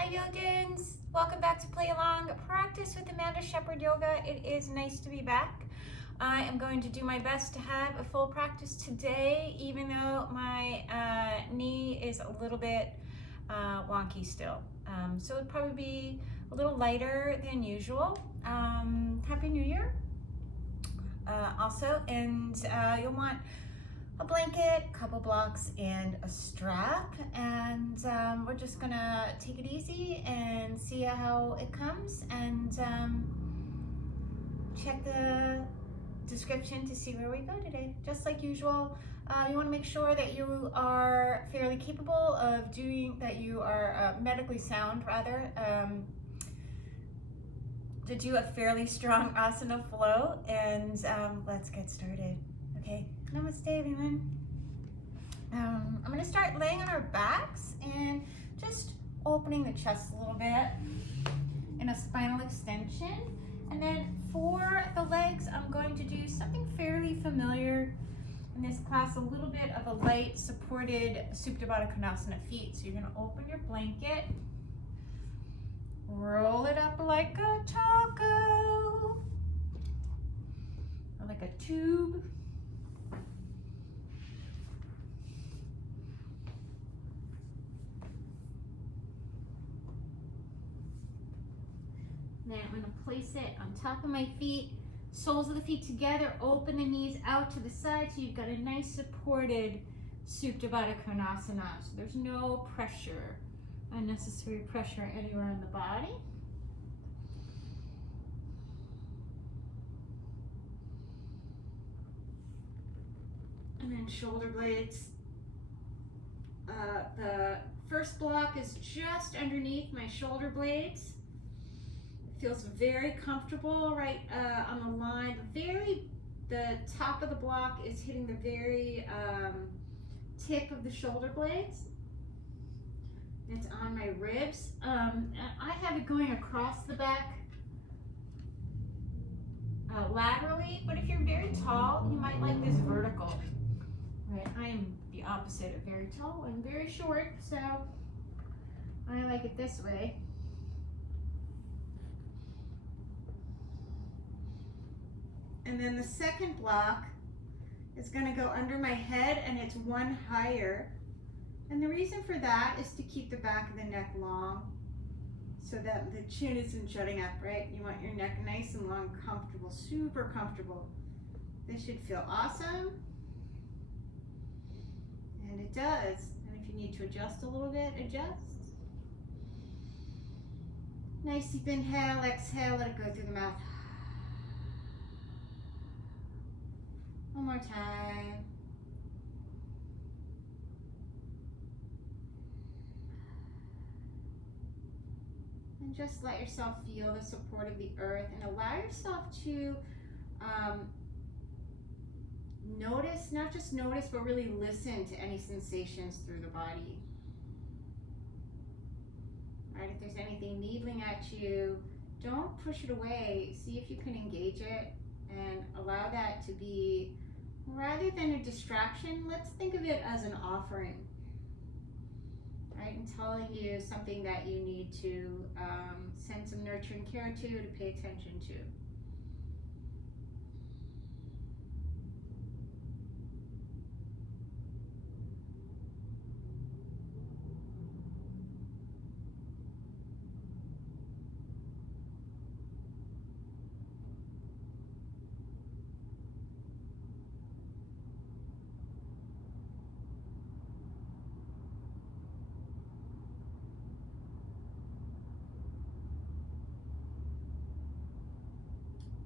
Hi Yogins, welcome back to Play Along Practice with Amanda Shepherd Yoga. It is nice to be back. I am going to do my best to have a full practice today, even though my knee is a little bit wonky still. So it'd probably be a little lighter than usual. Happy New Year also, and you'll want a blanket, a couple blocks, and a strap, and we're just gonna take it easy and see how it comes, and check the description to see where we go today. Just like usual, you want to make sure that you are fairly capable of doing, that you are medically sound rather, to do a fairly strong asana flow, and let's get started. Okay, namaste everyone. I'm going to start laying on our backs and just opening the chest a little bit in a spinal extension. And then for the legs, I'm going to do something fairly familiar in this class, a little bit of a light supported Supta Baddha Konasana feet. So you're going to open your blanket, roll it up like a taco, or like a tube. Then I'm going to place it on top of my feet, soles of the feet together, open the knees out to the side so you've got a nice supported Supta Baddha Konasana. So there's no pressure, unnecessary pressure anywhere in the body. And then shoulder blades. The first block is just underneath my shoulder blades. Feels very comfortable right on the line. The top of the block is hitting the very tip of the shoulder blades. It's on my ribs. I have it going across the back laterally, but if you're very tall, you might like this vertical. Right? I am the opposite of very tall. I'm very short, so I like it this way. And then the second block is going to go under my head, and it's one higher. And the reason for that is to keep the back of the neck long so that the chin isn't jutting up, right? You want your neck nice and long, comfortable, super comfortable. This should feel awesome. And it does. And if you need to adjust a little bit, adjust. Nice deep inhale, exhale, let it go through the mouth. One more time. And just let yourself feel the support of the earth and allow yourself to notice, not just notice, but really listen to any sensations through the body. Right? If there's anything needling at you, don't push it away. See if you can engage it and allow that to be, rather than a distraction, let's think of it as an offering, right? And telling you something that you need to send some nurturing care to pay attention to.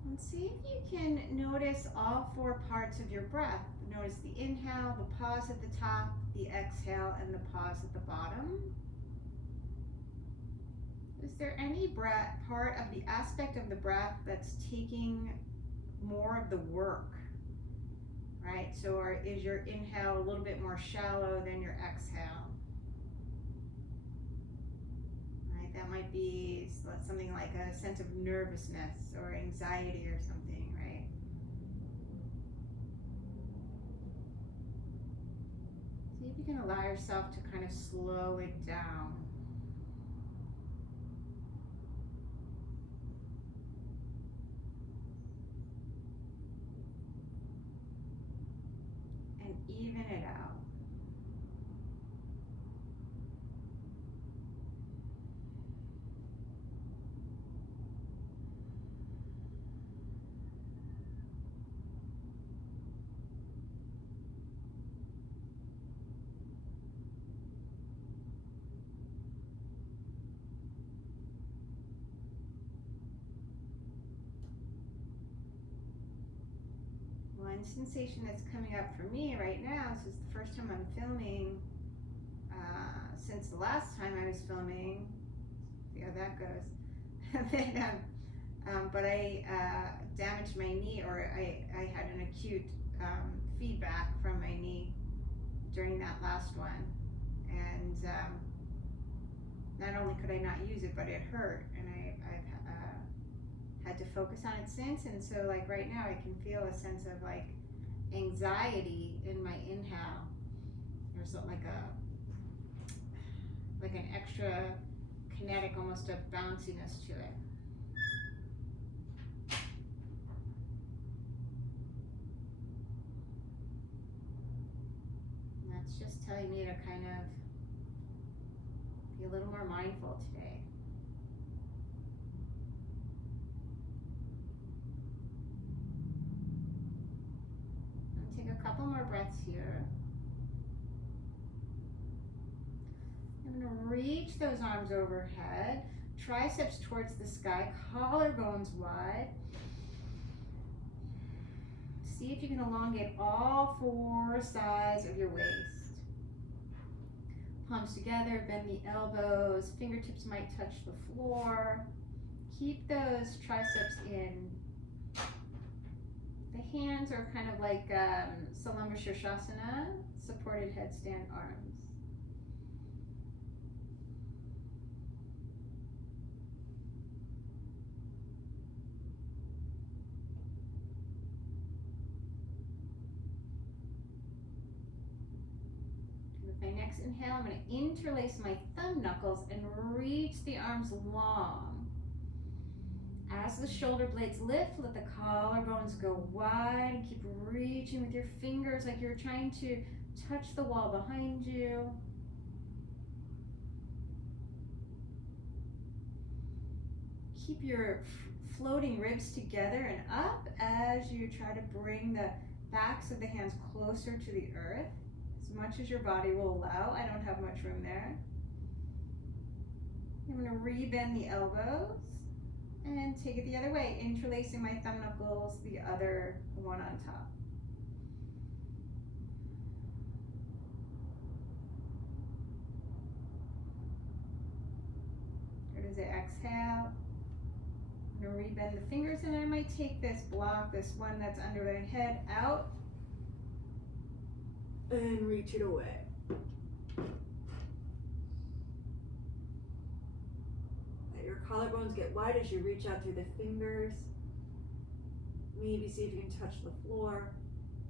And see if you can notice all four parts of your breath. Notice the inhale, the pause at the top, the exhale, and the pause at the bottom. Is there any part of the aspect of the breath that's taking more of the work, right? So or is your inhale a little bit more shallow than your exhale? That might be something like a sense of nervousness or anxiety or something, right? See if you can allow yourself to kind of slow it down. even it out. One sensation that's coming up for me right now, this is the first time I'm filming since the last time I was filming. See how that goes. Then, but I damaged my knee, or I had an acute feedback from my knee during that last one. And not only could I not use it, but it hurt. And I've had to focus on it since. And so like right now I can feel a sense of like anxiety in my inhale. There's like an extra kinetic, almost a bounciness to it. And that's just telling me to kind of be a little more mindful today. And take a couple more breaths here. I'm going to reach those arms overhead, triceps towards the sky, collarbones wide. See if you can elongate all four sides of your waist. Palms together, bend the elbows, fingertips might touch the floor. Keep those triceps in. The hands are kind of like Salamba sirsasana, supported headstand arms. My next inhale, I'm going to interlace my thumb knuckles and reach the arms long. As the shoulder blades lift, let the collarbones go wide and keep reaching with your fingers like you're trying to touch the wall behind you. Keep your floating ribs together and up as you try to bring the backs of the hands closer to the earth. As much as your body will allow. I don't have much room there. I'm going to rebend the elbows and take it the other way, interlacing my thumb knuckles, the other one on top. Good as I exhale. I'm going to rebend the fingers, and I might take this block, this one that's under my head, out and reach it away. Let your collarbones get wide as you reach out through the fingers. Maybe see if you can touch the floor.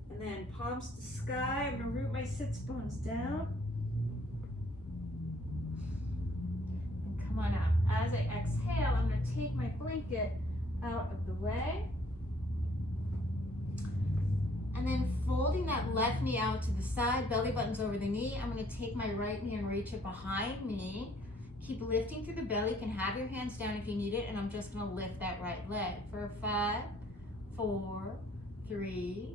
And then palms to sky. I'm going to root my sits bones down. And come on out. As I exhale, I'm going to take my blanket out of the way. And then folding that left knee out to the side, belly buttons over the knee. I'm going to take my right knee and reach it behind me. Keep lifting through the belly. You can have your hands down if you need it. And I'm just going to lift that right leg for 5, 4, 3,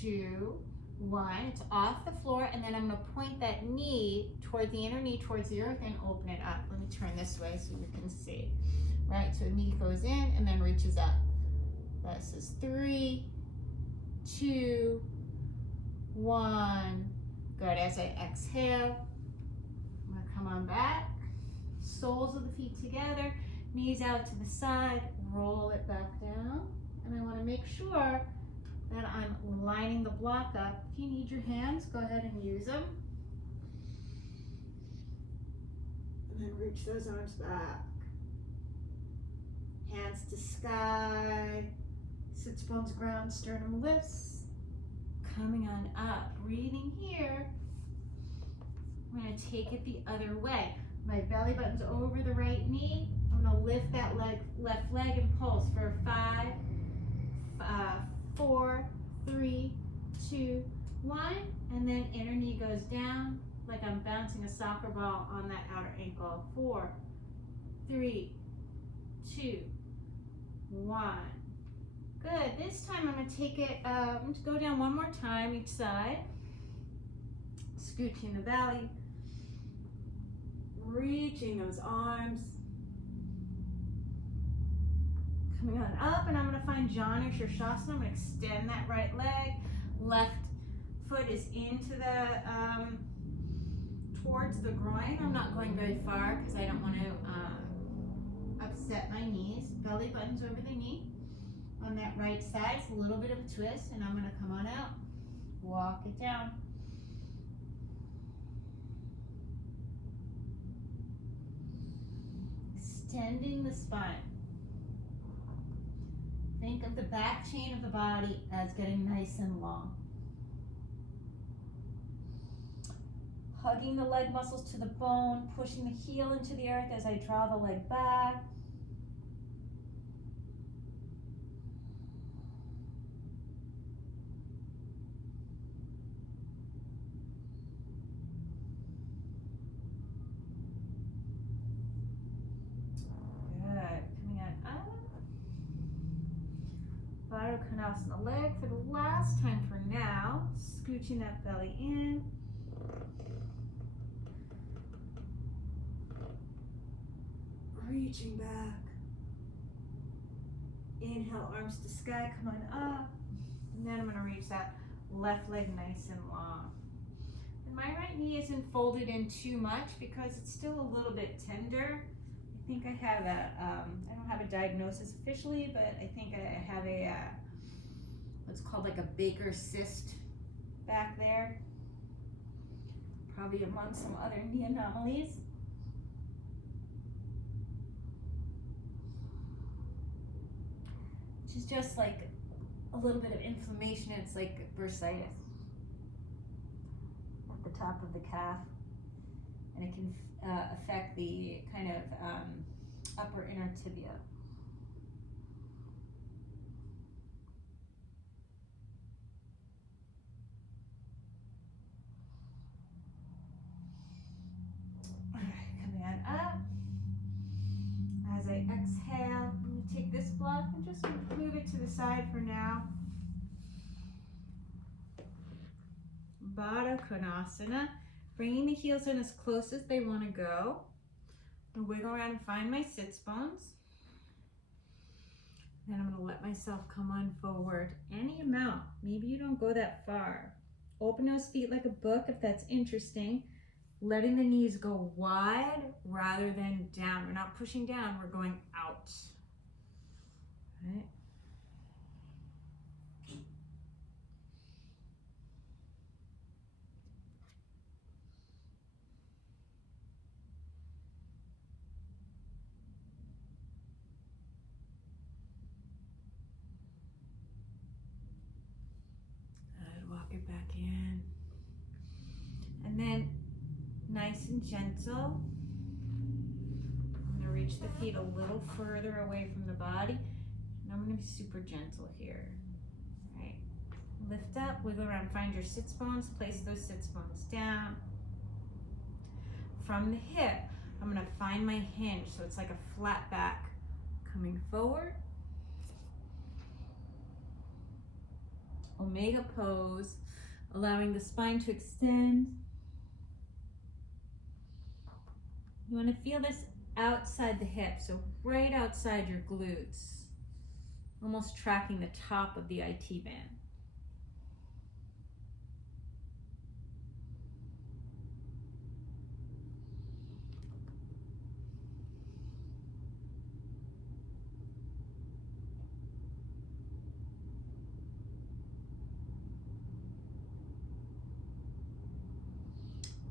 2, 1. It's off the floor. And then I'm going to point that knee toward the inner knee towards the earth and open it up. Let me turn this way so you can see. Right, so the knee goes in and then reaches up. This is 3, 2, 1. Good. As I exhale, I'm going to come on back. Soles of the feet together, knees out to the side, roll it back down. And I want to make sure that I'm lining the block up. If you need your hands, go ahead and use them. And then reach those arms back. Hands to sky. Sits bones ground, sternum lifts. Coming on up, breathing here. I'm going to take it the other way. My belly button's over the right knee. I'm going to lift that left leg and pulse for 5, 4, 3, 2, 1, and then inner knee goes down like I'm bouncing a soccer ball on that outer ankle. 4, 3, 2, 1. Good. This time I'm going to take it, to go down one more time each side. Scooching the belly. Reaching those arms. Coming on up, and I'm going to find jhana or sirsasana. I'm going to extend that right leg. Left foot is into the, towards the groin. I'm not going very far because I don't want to upset my knees. Belly button's over the knee. On that right side, it's a little bit of a twist, and I'm going to come on out. Walk it down. Extending the spine. Think of the back chain of the body as getting nice and long. Hugging the leg muscles to the bone, pushing the heel into the earth as I draw the leg back. Bakasana leg for the last time for now. Scooching that belly in. Reaching back. Inhale, arms to sky, come on up. And then I'm going to reach that left leg nice and long. And my right knee isn't folded in too much because it's still a little bit tender. I think I have a, I don't have a diagnosis officially, but I think I have a, what's called like a Baker's cyst back there. Probably among some other knee anomalies. Which is just like a little bit of inflammation. It's like bursitis at the top of the calf. And it can affect the kind of upper inner tibia. All right, coming on up. As I exhale, I'm going to take this block and just move it to the side for now. Bakasana. Bringing the heels in as close as they want to go. I'm going to wiggle around and find my sits bones. Then I'm going to let myself come on forward any amount. Maybe you don't go that far. Open those feet like a book if that's interesting. Letting the knees go wide rather than down. We're not pushing down, we're going out. Right? Walk it back in. And then nice and gentle. I'm going to reach the feet a little further away from the body. And I'm going to be super gentle here. All right. Lift up, wiggle around, find your sits bones, place those sits bones down. From the hip, I'm going to find my hinge. So it's like a flat back coming forward. Omega pose, allowing the spine to extend. You want to feel this outside the hip, so right outside your glutes, almost tracking the top of the IT band.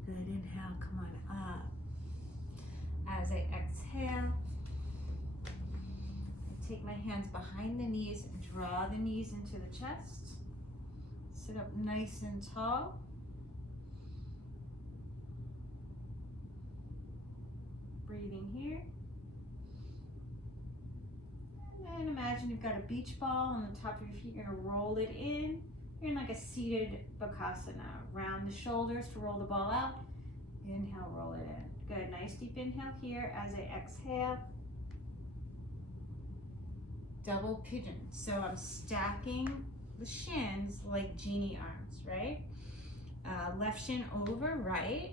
Good, inhale, come on up. As I exhale, I take my hands behind the knees and draw the knees into the chest. Sit up nice and tall. Breathing here. And then imagine you've got a beach ball on the top of your feet. You're going to roll it in You're in like a seated Bakasana. Round the shoulders to roll the ball out. Inhale, roll it in. Good, nice deep inhale here as I exhale. Double pigeon. So I'm stacking the shins like genie arms, right? Left shin over right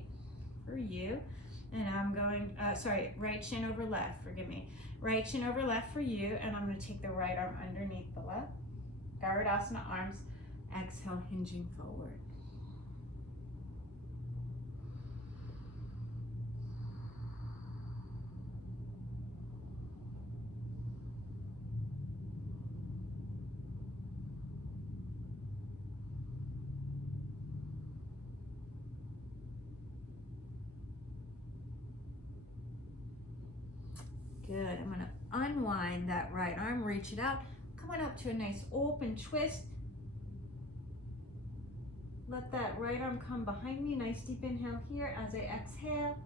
for you. And I'm going, right shin over left, forgive me. Right shin over left for you, and I'm going to take the right arm underneath the left. Garudasana arms, exhale, hinging forward. Good, I'm gonna unwind that right arm, reach it out, come on up to a nice open twist. Let that right arm come behind me, nice deep inhale here as I exhale.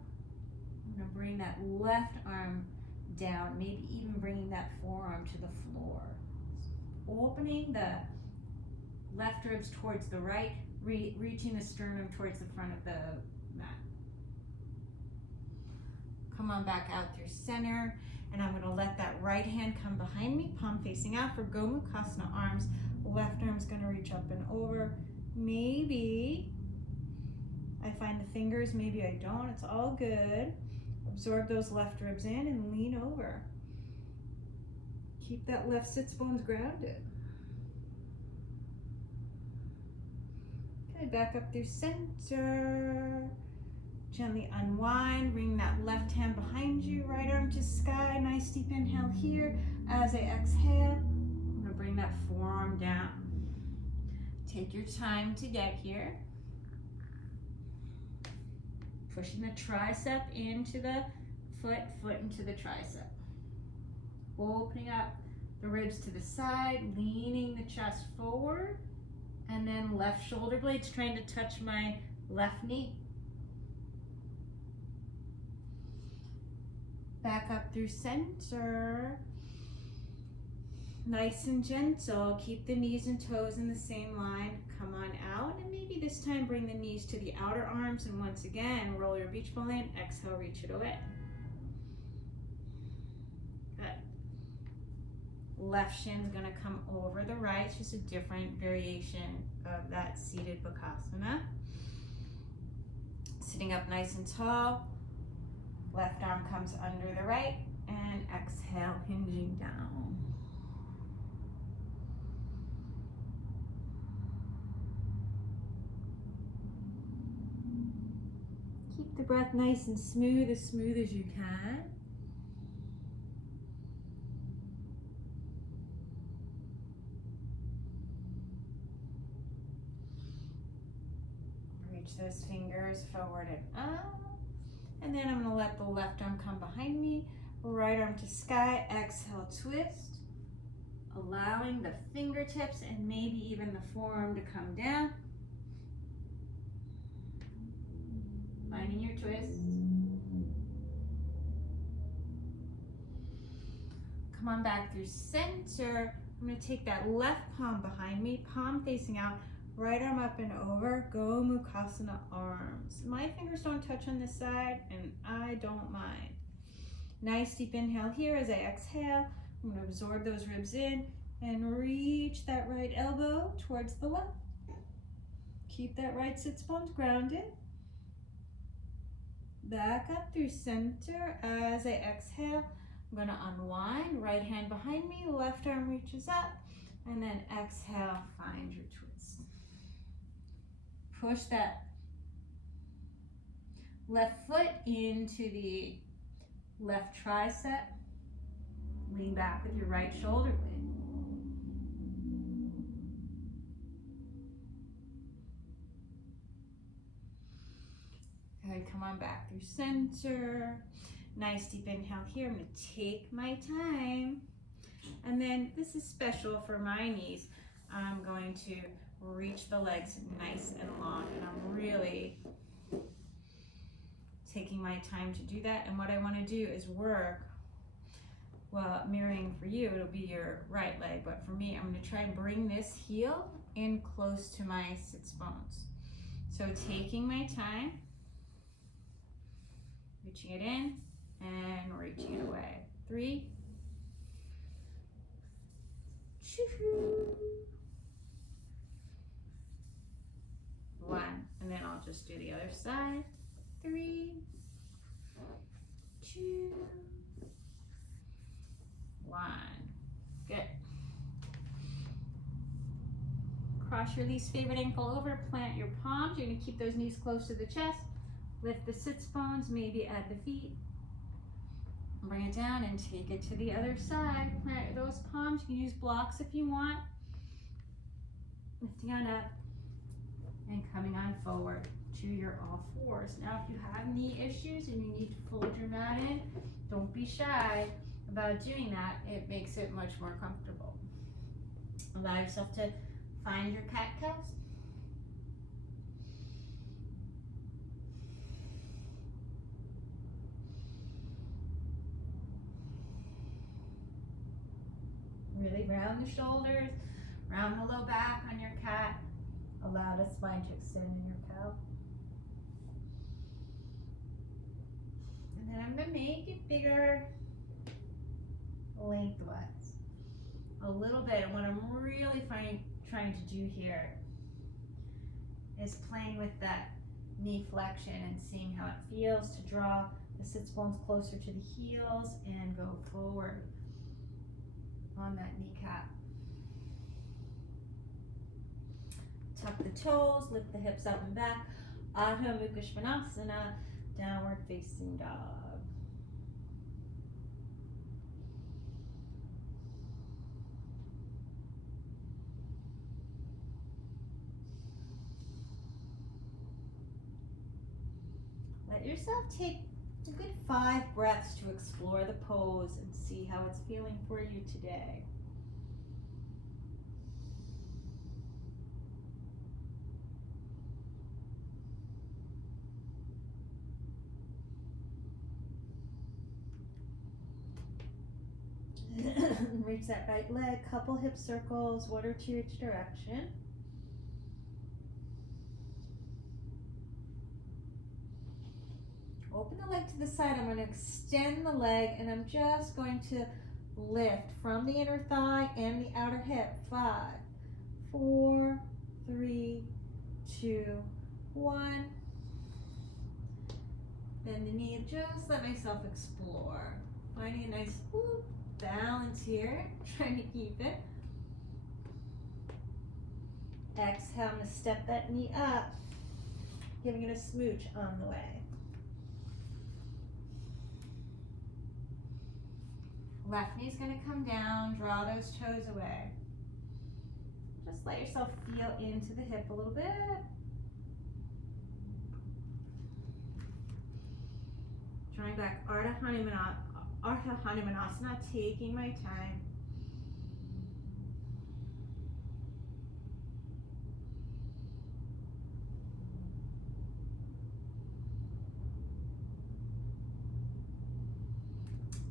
I'm gonna bring that left arm down, maybe even bringing that forearm to the floor. Opening the left ribs towards the right, reaching the sternum towards the front of the mat. Come on back out through center, and I'm going to let that right hand come behind me, palm facing out for Gomukhasana arms. Left arm's going to reach up and over. Maybe I find the fingers, maybe I don't. It's all good. Absorb those left ribs in and lean over. Keep that left sits bones grounded. Okay, back up through center. Gently unwind, bring that left hand behind you, right arm to sky, nice deep inhale here. As I exhale, I'm gonna bring that forearm down. Take your time to get here. Pushing the tricep into the foot, foot into the tricep. Opening up the ribs to the side, leaning the chest forward, and then left shoulder blades trying to touch my left knee. Back up through center. Nice and gentle. Keep the knees and toes in the same line. Come on out, and maybe this time bring the knees to the outer arms, and once again, roll your beach ball in. Exhale, reach it away. Good. Left shin's gonna come over the right. It's just a different variation of that seated Bakasana. Sitting up nice and tall. Left arm comes under the right, and exhale, hinging down. Keep the breath nice and smooth as you can. Reach those fingers forward and up. And then I'm going to let the left arm come behind me, right arm to sky, exhale, twist. Allowing the fingertips and maybe even the forearm to come down. Finding your twist. Come on back through center. I'm going to take that left palm behind me, palm facing out. Right arm up and over, Gomukhasana arms. My fingers don't touch on this side, and I don't mind. Nice deep inhale here as I exhale. I'm going to absorb those ribs in and reach that right elbow towards the left. Keep that right sits bones grounded. Back up through center as I exhale. I'm going to unwind, right hand behind me, left arm reaches up, and then exhale, find your twist. Push that left foot into the left tricep. Lean back with your right shoulder blade. Good, come on back through center. Nice deep inhale here. I'm going to take my time. And then this is special for my knees. I'm going to reach the legs nice and long, and I'm really taking my time to do that. And what I want to do is work well, mirroring for you, it'll be your right leg, but for me, I'm going to try and bring this heel in close to my sits bones. So taking my time, reaching it in and reaching it away. 3, 2, 1, and then I'll just do the other side. 3, 2, 1. Good. Cross your least favorite ankle over, plant your palms. You're going to keep those knees close to the chest. Lift the sits bones, maybe at the feet. Bring it down and take it to the other side. Plant those palms. You can use blocks if you want. Lifting on up and coming on forward to your all fours. Now, if you have knee issues and you need to fold your mat in, don't be shy about doing that. It makes it much more comfortable. Allow yourself to find your cat-cows. Really round the shoulders, round the low back on your cat. Allow the spine to extend in your cow. And then I'm going to make it bigger lengthwise. A little bit. And what I'm really trying to do here is playing with that knee flexion and seeing how it feels to draw the sits bones closer to the heels and go forward on that kneecap. Tuck the toes, lift the hips up and back. Adhomukhavrksasana, downward facing dog. Let yourself take a good 5 breaths to explore the pose and see how it's feeling for you today. Reach that right leg, couple hip circles, 1 or 2 each direction. Open the leg to the side. I'm going to extend the leg and I'm just going to lift from the inner thigh and the outer hip. 5, 4, 3, 2, 1. Bend the knee and just let myself explore. Finding a nice balance here. Trying to keep it. Exhale, I'm going to step that knee up, giving it a smooch on the way. Left knee's going to come down, draw those toes away. Just let yourself feel into the hip a little bit. Drawing back, Adhomukhavrksasana, taking my time.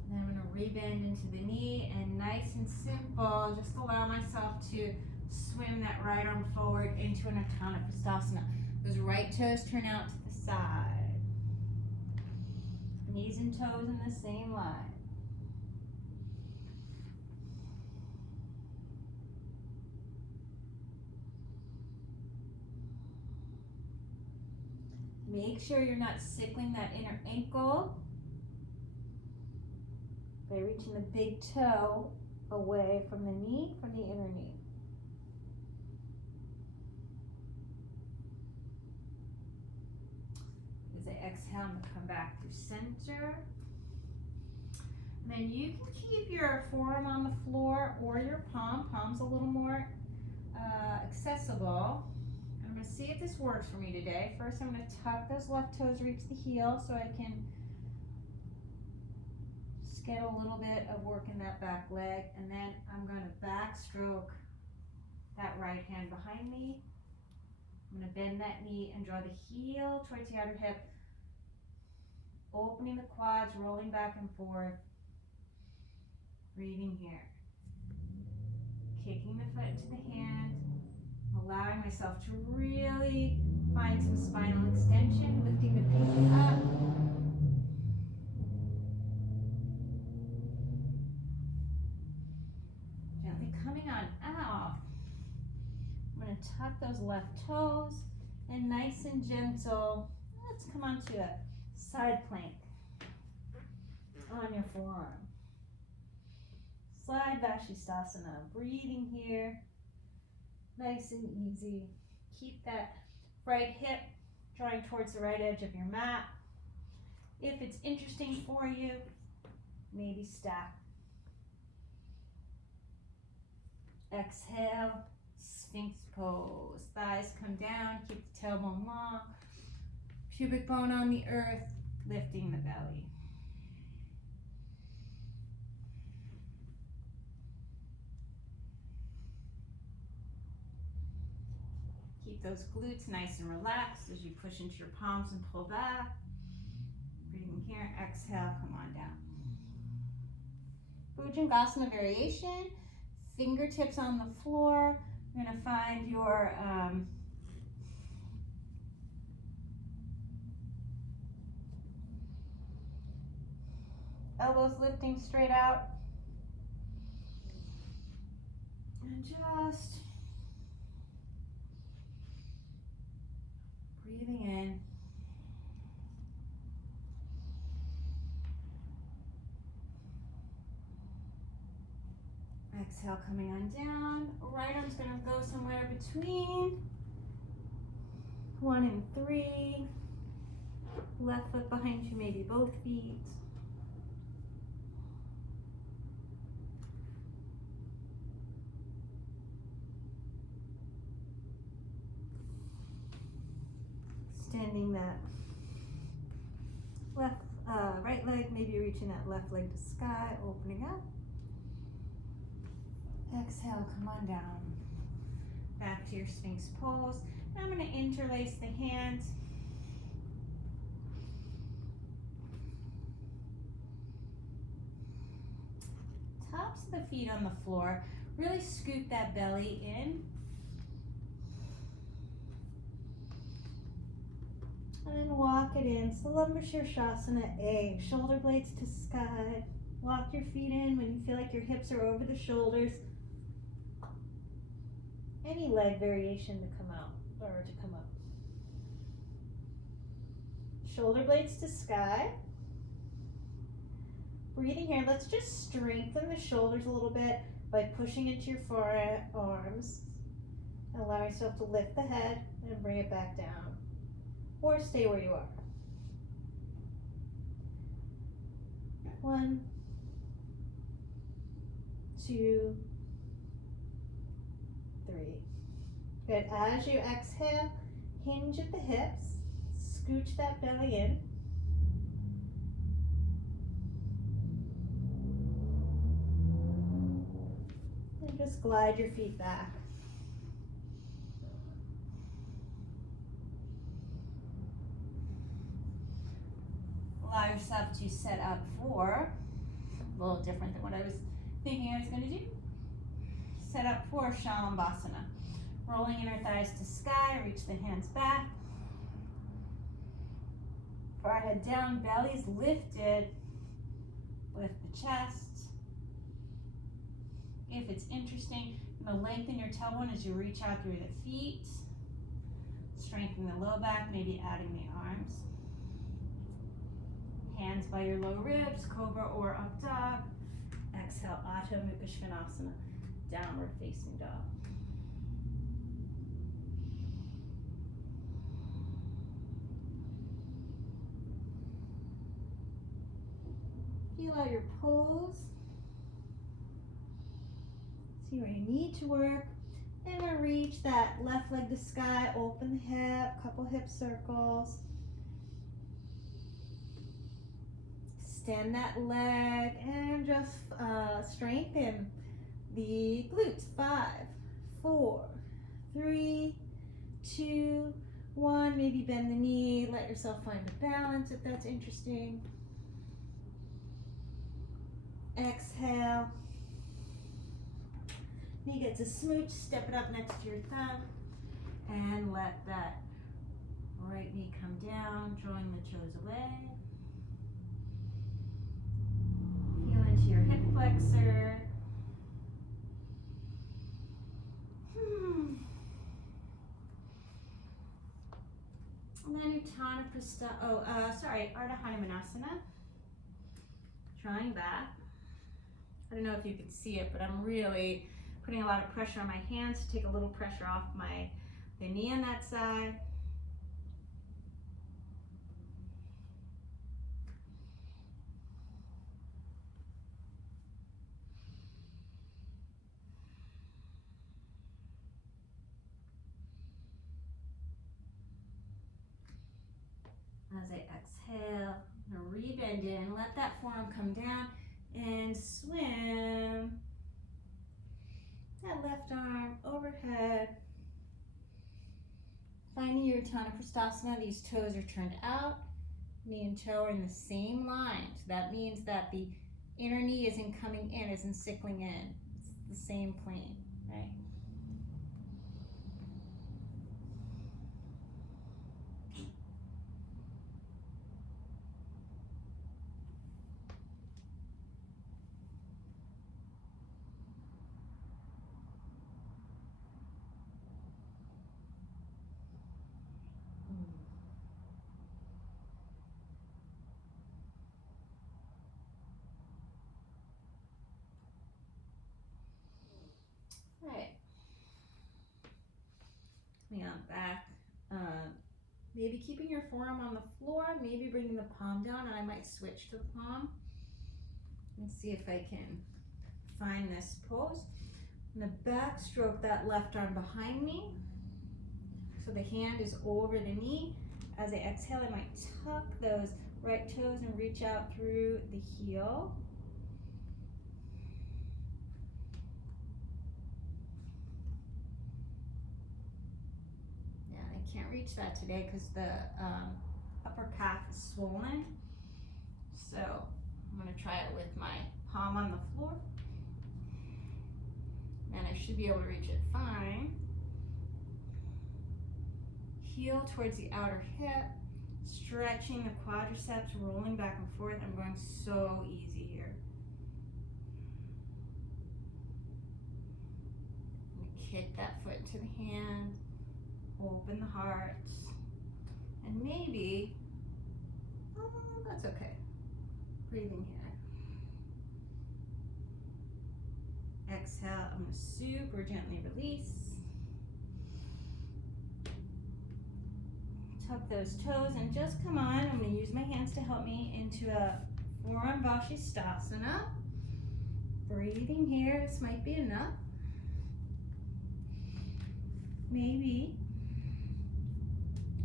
Then I'm going to rebend into the knee and nice and simple, just allow myself to swim that right arm forward into an Adhomukhavrksasana. Those right toes turn out to the side. Knees and toes in the same line. Make sure you're not sickling that inner ankle by reaching the big toe away from the knee, from the inner knee. As I exhale, I'm going to come back to center. And then you can keep your forearm on the floor or your palm's a little more accessible. I'm going to see if this works for me today. First, I'm going to tuck those left toes, reach the heel so I can just get a little bit of work in that back leg. And then I'm going to backstroke that right hand behind me. I'm going to bend that knee and draw the heel towards the outer hip, opening the quads, rolling back and forth. Breathing here. Kicking the foot to the hand. Allowing myself to really find some spinal extension, lifting the feet up. Gently coming on out. I'm going to tuck those left toes and nice and gentle, let's come onto a side plank on your forearm. Slide Vrschikasana, breathing here, nice and easy. Keep that right hip drawing towards the right edge of your mat. If it's interesting for you, maybe stack. Exhale, Sphinx pose. Thighs come down, keep the tailbone long. Pubic bone on the earth, lifting the belly. Keep those glutes nice and relaxed as you push into your palms and pull back. Breathing here, exhale, come on down. Bhunaktu variation, fingertips on the floor. You're going to find your elbows lifting straight out. And just breathing in. Exhale, coming on down. Right arm's going to go somewhere between 1 and 3. Left foot behind you, maybe both feet. Extending that right leg, maybe reaching that left leg to sky, opening up. Exhale, come on down. Back to your Sphinx pose. Now I'm going to interlace the hands. Tops of the feet on the floor. Really scoop that belly in. And walk it in. Salamba sirsasana A. Shoulder blades to sky. Walk your feet in when you feel like your hips are over the shoulders. Any leg variation to come out or to come up. Shoulder blades to sky. Breathing here. Let's just strengthen the shoulders a little bit by pushing into your forearms. Allow yourself to lift the head and bring it back down. Or stay where you are. 1, 2, 3. Good. As you exhale, hinge at the hips. Scooch that belly in. And just glide your feet back. Allow yourself to set up for, a little different than what I was thinking I was going to do. Set up for Salamba. Rolling inner thighs to sky, reach the hands back. Forehead down, belly's lifted. Lift the chest. If it's interesting, you're going to lengthen your tailbone as you reach out through the feet. Strengthen the low back, maybe adding the arms. Hands by your low ribs, cobra or up dog. Exhale, Adhomukhavrksasana, downward facing dog. Feel out your pose. See where you need to work. And we'll reach that left leg to sky, open the hip, couple hip circles. Extend that leg and just strengthen the glutes. 5, 4, 3, 2, 1. Maybe bend the knee. Let yourself find a balance if that's interesting. Exhale. Knee gets a smooch, step it up next to your thumb, and let that right knee come down, drawing the toes away. Feel into your hip flexor. And then Adhomukhavrksasana. Drawing back. I don't know if you can see it, but I'm really putting a lot of pressure on my hands to take a little pressure off the knee on that side. As I exhale, I'm gonna rebend in, let that forearm come down, and swim that left arm overhead. Finding your Adhomukhavrksasana, these toes are turned out, knee and toe are in the same line. So that means that the inner knee isn't coming in, isn't sickling in. It's the same plane, right? Right. Coming on back. Maybe keeping your forearm on the floor, maybe bringing the palm down, and I might switch to the palm. Let's see if I can find this pose. I'm going to backstroke that left arm behind me. So the hand is over the knee. As I exhale, I might tuck those right toes and reach out through the heel. Can't reach that today because the upper calf is swollen. So I'm going to try it with my palm on the floor. And I should be able to reach it fine. Heel towards the outer hip, stretching the quadriceps, rolling back and forth. I'm going so easy here. I'm going to kick that foot to the hand. Open the heart, and maybe, that's okay, breathing here. Exhale, I'm going to super gently release. Tuck those toes and just come on. I'm going to use my hands to help me into a forearm Vrschikasana. Breathing here, this might be enough. Maybe.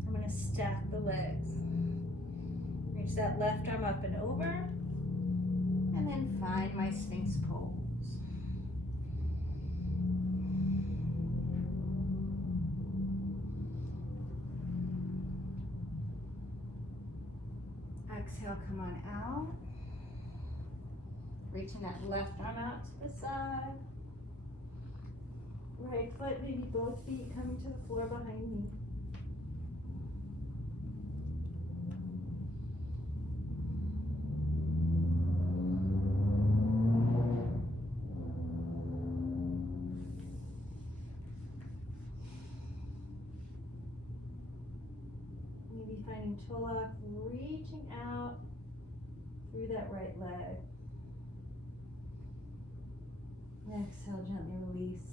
I'm going to stack the legs. Reach that left arm up and over. And then find my Sphinx pose. Exhale, come on out. Reaching that left arm out to the side. Right foot, maybe both feet coming to the floor behind me. Finding toe lock, reaching out through that right leg. Exhale, gently release.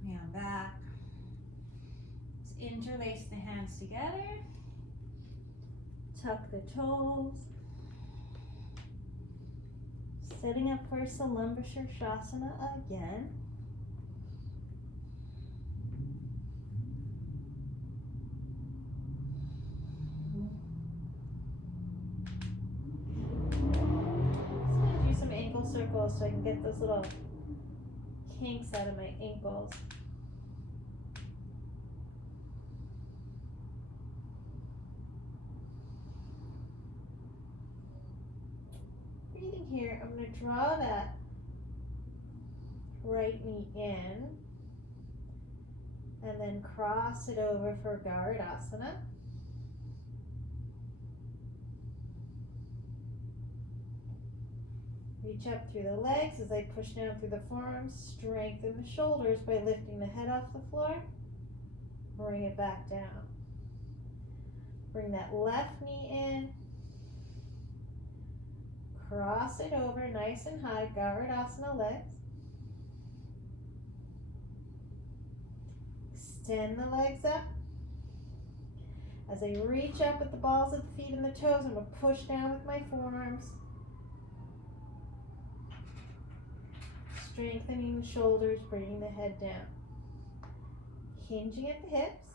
Coming on back. Let's interlace the hands together. Tuck the toes. Setting up for Salamba Sirsasana again. Circles so I can get those little kinks out of my ankles. Breathing here, I'm going to draw that right knee in, and then cross it over for Garudasana. Reach up through the legs as I push down through the forearms. Strengthen the shoulders by lifting the head off the floor. Bring it back down. Bring that left knee in. Cross it over nice and high, Garudasana legs. Extend the legs up. As I reach up with the balls of the feet and the toes, I'm going to push down with my forearms. Strengthening the shoulders, bringing the head down. Hinging at the hips.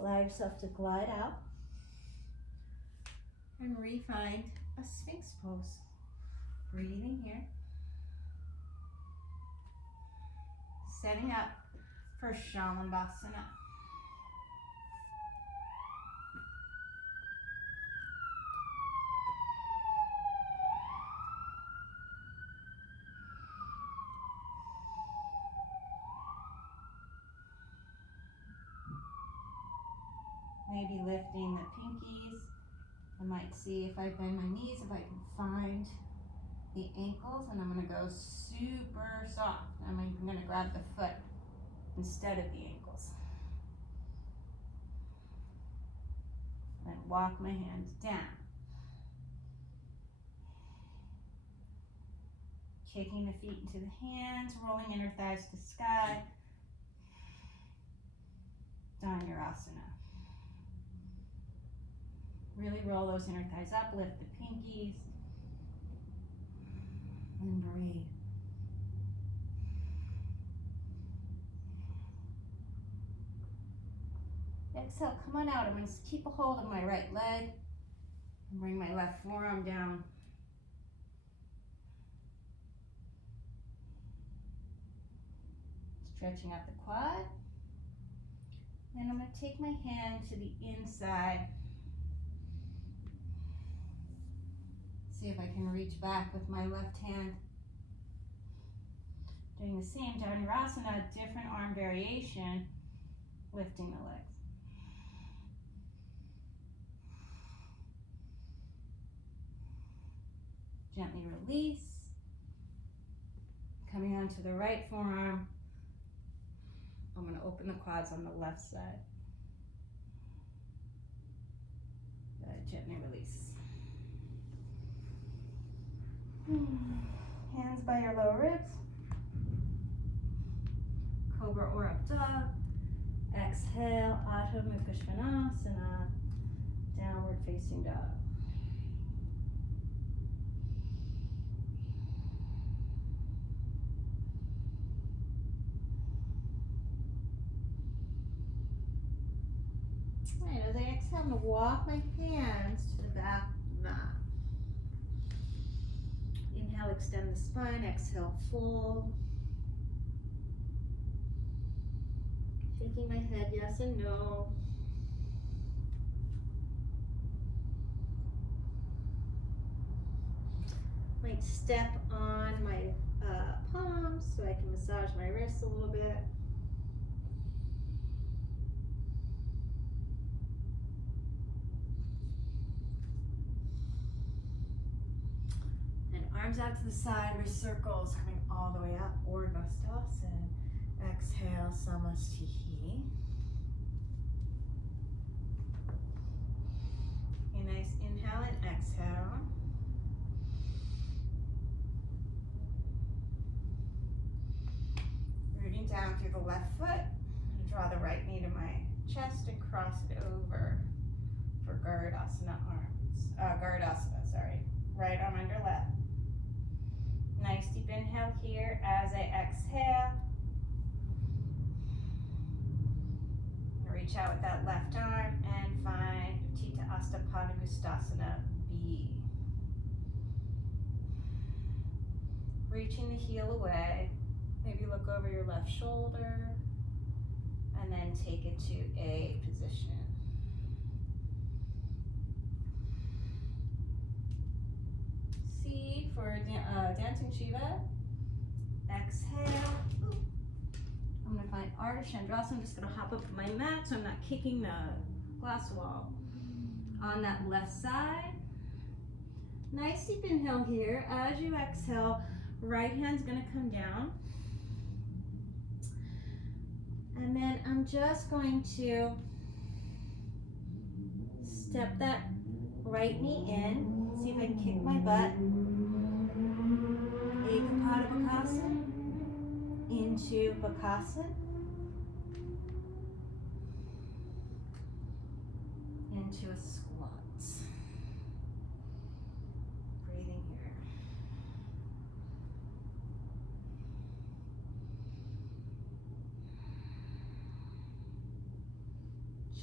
Allow yourself to glide out and re-find a Sphinx pose. Breathing here. Setting up for Salambasana. Maybe lifting the pinkies. I might see if I bend my knees, if I can find the ankles, and I'm going to go super soft. I'm going to grab the foot instead of the ankles. And walk my hands down. Kicking the feet into the hands, rolling inner thighs to sky. Dhanurasana. Really roll those inner thighs up, lift the pinkies, and breathe. Exhale, come on out. I'm going to keep a hold of my right leg and bring my left forearm down. Stretching out the quad. And I'm going to take my hand to the inside. See if I can reach back with my left hand. Doing the same Dhanurasana, different arm variation, lifting the legs. Gently release. Coming onto the right forearm. I'm going to open the quads on the left side. Gently release. Hands by your lower ribs. Cobra or up dog. Exhale, Adhomukhavrksasana, downward facing dog. All right, as I exhale, I'm going to walk my hands to the back of the mat. Inhale, extend the spine. Exhale, fold. Shaking my head, yes and no. Might step on my palms so I can massage my wrists a little bit. And arms out to the side, wrist circles coming all the way up, Vrschikasana. Exhale, shantihi. A nice inhale and exhale. Rooting down through the left foot. Draw the right knee to my chest and cross it over for Garudasana arms. Garudasana, sorry. Right arm under left. Nice deep inhale here as I exhale. Reach out with that left arm and find Tejasvinau B. Reaching the heel away. Maybe look over your left shoulder and then take it to a position. for dancing Shiva. Exhale. Ooh. I'm gonna find Ardha Chandrasana. I'm just gonna hop up to my mat so I'm not kicking the glass wall. On that left side. Nice deep inhale here. As you exhale, right hand's gonna come down. And then I'm just going to step that right knee in. See if I can kick my butt. Ekapadagalavasana into Bakasana. Into a squat. Breathing here.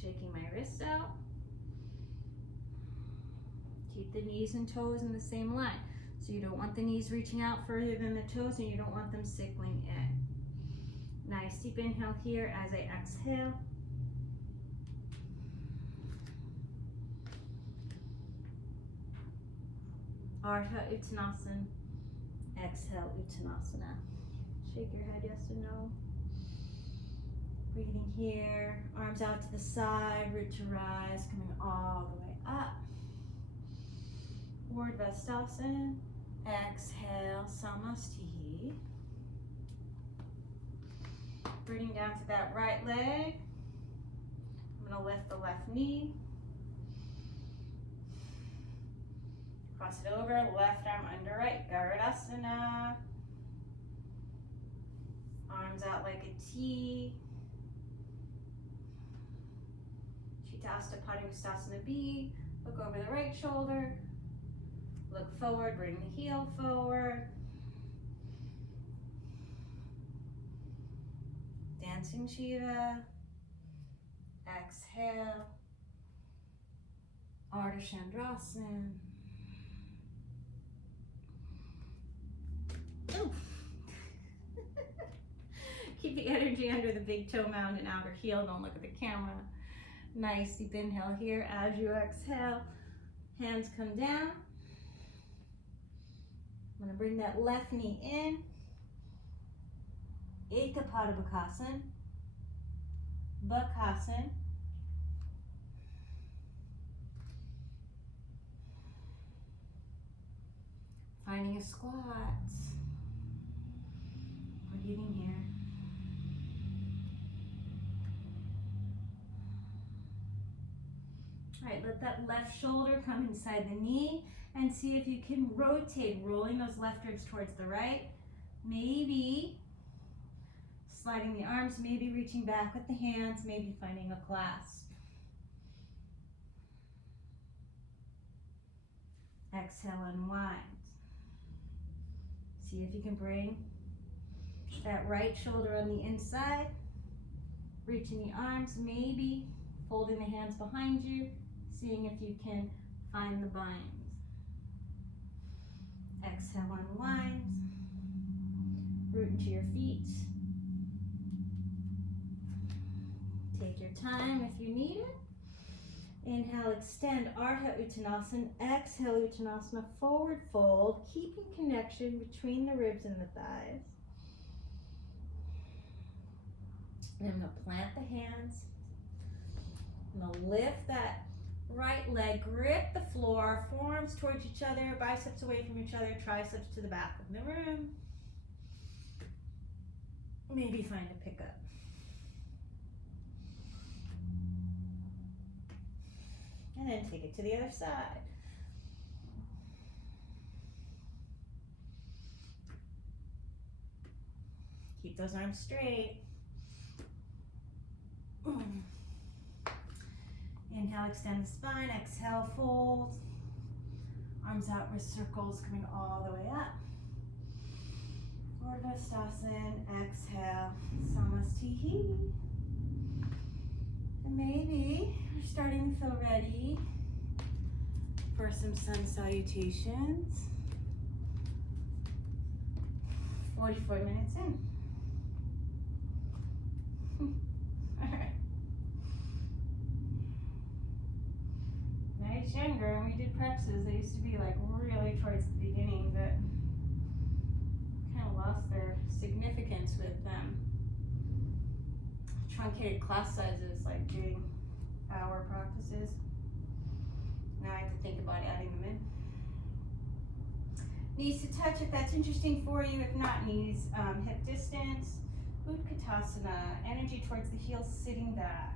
Shaking my wrists out. Keep the knees and toes in the same line. So you don't want the knees reaching out further than the toes, and you don't want them sickling in. Nice deep inhale here as I exhale. Ardha Uttanasana. Exhale Uttanasana. Shake your head yes or no. Breathing here. Arms out to the side, root to rise, coming all the way up. Vrschikasana. Exhale, shantihi. Bringing down to that right leg. I'm going to lift the left knee. Cross it over, left arm under right, Garudasana. Arms out like a T. Padangustasana B. Look over the right shoulder. Look forward, bring the heel forward. Dancing Shiva. Exhale. Ardha Chandrasana. Ooh. Keep the energy under the big toe mound and outer heel. Don't look at the camera. Nice deep inhale here. As you exhale, hands come down. I'm going to bring that left knee in. Ekapadagalavasana. Bakasana. Finding a squat. Breathing here. All right, let that left shoulder come inside the knee and see if you can rotate, rolling those left ribs towards the right. Maybe sliding the arms, maybe reaching back with the hands, maybe finding a clasp. Exhale, unwind. See if you can bring that right shoulder on the inside, reaching the arms, maybe folding the hands behind you, seeing if you can find the binds. Exhale, unwind. Root into your feet. Take your time if you need it. Inhale, extend, Ardha Uttanasana. Exhale, Uttanasana, forward fold, keeping connection between the ribs and the thighs. And I'm going to plant the hands. I'm going to lift that right leg, grip the floor, forearms towards each other, biceps away from each other, triceps to the back of the room. Maybe find a pickup. And then take it to the other side. Keep those arms straight. Inhale, extend the spine. Exhale, fold. Arms out, wrist circles coming all the way up. Vrschikasana. Exhale, shantihi. And maybe you're starting to feel ready for some sun salutations. 44 minutes in. All right. Nice younger and we did practices, they used to be like really towards the beginning, but kind of lost their significance with truncated class sizes, like doing hour practices. Now I have to think about adding them in. Knees to touch if that's interesting for you. If not, knees hip distance. Vrschikasana, energy towards the heels, sitting back.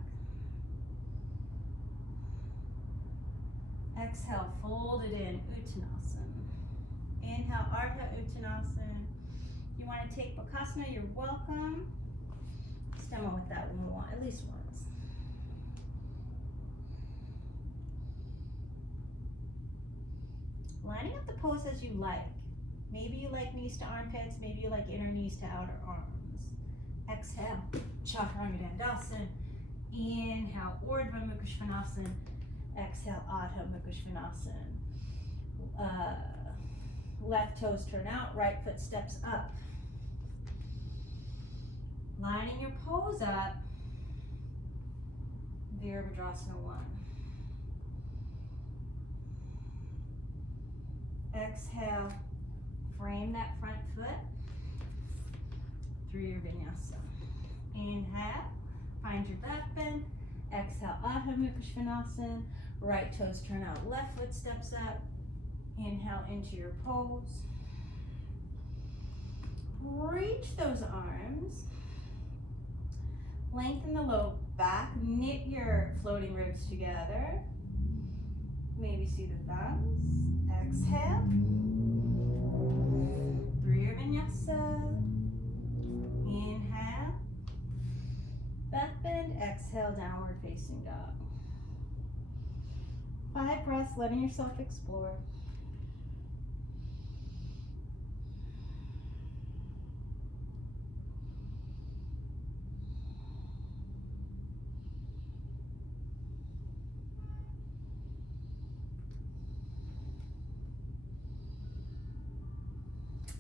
Exhale, fold it in, Uttanasana. Inhale, Ardha Uttanasana. If you want to take Bakasana, you're welcome. Just demo with that when we want, at least once. Lining up the pose as you like. Maybe you like knees to armpits, maybe you like inner knees to outer arms. Exhale, Chaturanga Dandasana. Inhale, Urdhva Exhale, Adhomukhavrksasana. Left toes turn out, right foot steps up. Lining your pose up, Virabhadrasana 1. Exhale, frame that front foot through your vinyasa. Inhale, find your back bend. Exhale, Adhomukhavrksasana. Right toes turn out, left foot steps up. Inhale into your pose. Reach those arms. Lengthen the low back. Knit your floating ribs together. Maybe see the thumbs. Exhale. Through your vinyasa. Inhale. Back bend. Exhale, downward facing dog. 5 breaths, letting yourself explore.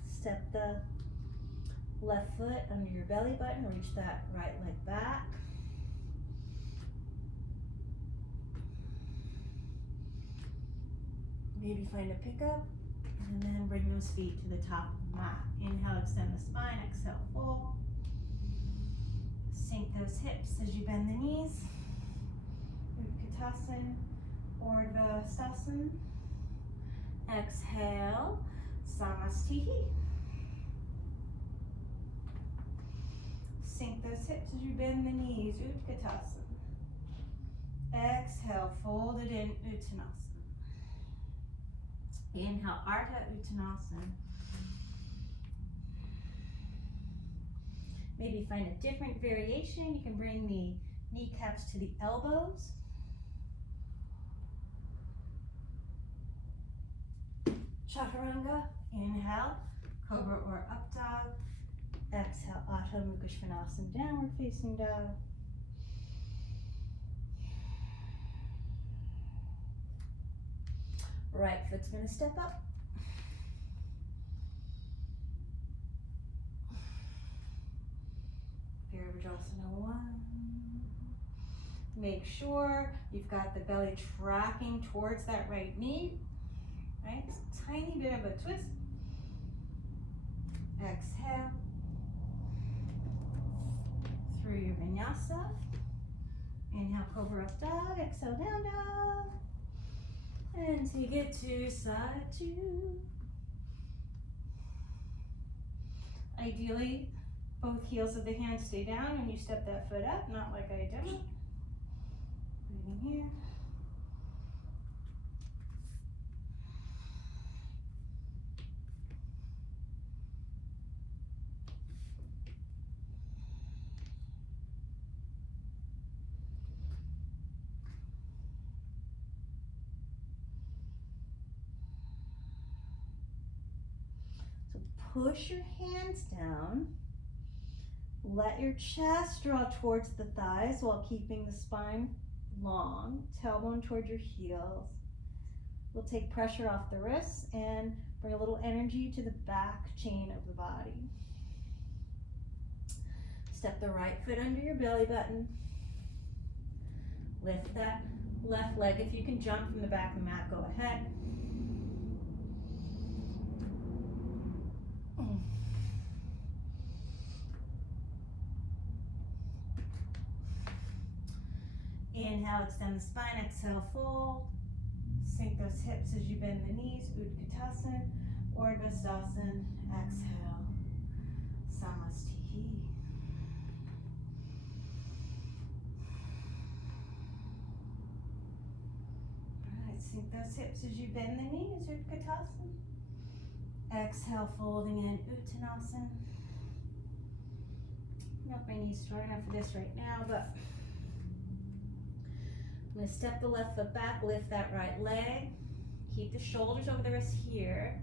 Step the left foot under your belly button, reach that right leg back. Maybe find a pickup, and then bring those feet to the top of the mat. Inhale, extend the spine, exhale, fold. Sink those hips as you bend the knees. Vrschikasana, Vrschikasana. Exhale, shantihi. Sink those hips as you bend the knees, Vrschikasana. Exhale, fold it in, Uttanasana. Inhale, Ardha Uttanasana. Maybe find a different variation. You can bring the kneecaps to the elbows. Chaturanga. Inhale, Cobra or Up Dog. Exhale, Adhomukhavrksasana, Downward Facing Dog. Right foot's going to step up. Virabhadrasana 1. Make sure you've got the belly tracking towards that right knee. Right? It's a tiny bit of a twist. Exhale. Through your vinyasa. Inhale, Cobra Up Dog. Exhale, Down Dog. And take it to side 2. Ideally, both heels of the hands stay down when you step that foot up, not like I did. Breathing here. Push your hands down. Let your chest draw towards the thighs while keeping the spine long. Tailbone toward your heels. We'll take pressure off the wrists and bring a little energy to the back chain of the body. Step the right foot under your belly button. Lift that Left leg, if you can jump from the back of the mat, go ahead. Inhale, extend the spine, exhale, fold. Sink those hips as you bend the knees, Vrschikasana, or Vrschikasana, exhale, shantihi. Alright, sink those hips as you bend the knees, Vrschikasana. Exhale, folding in Uttanasana. I don't know if my knee's strong enough for this right now, but I'm going to step the left foot back, lift that right leg. Keep the shoulders over the wrists here.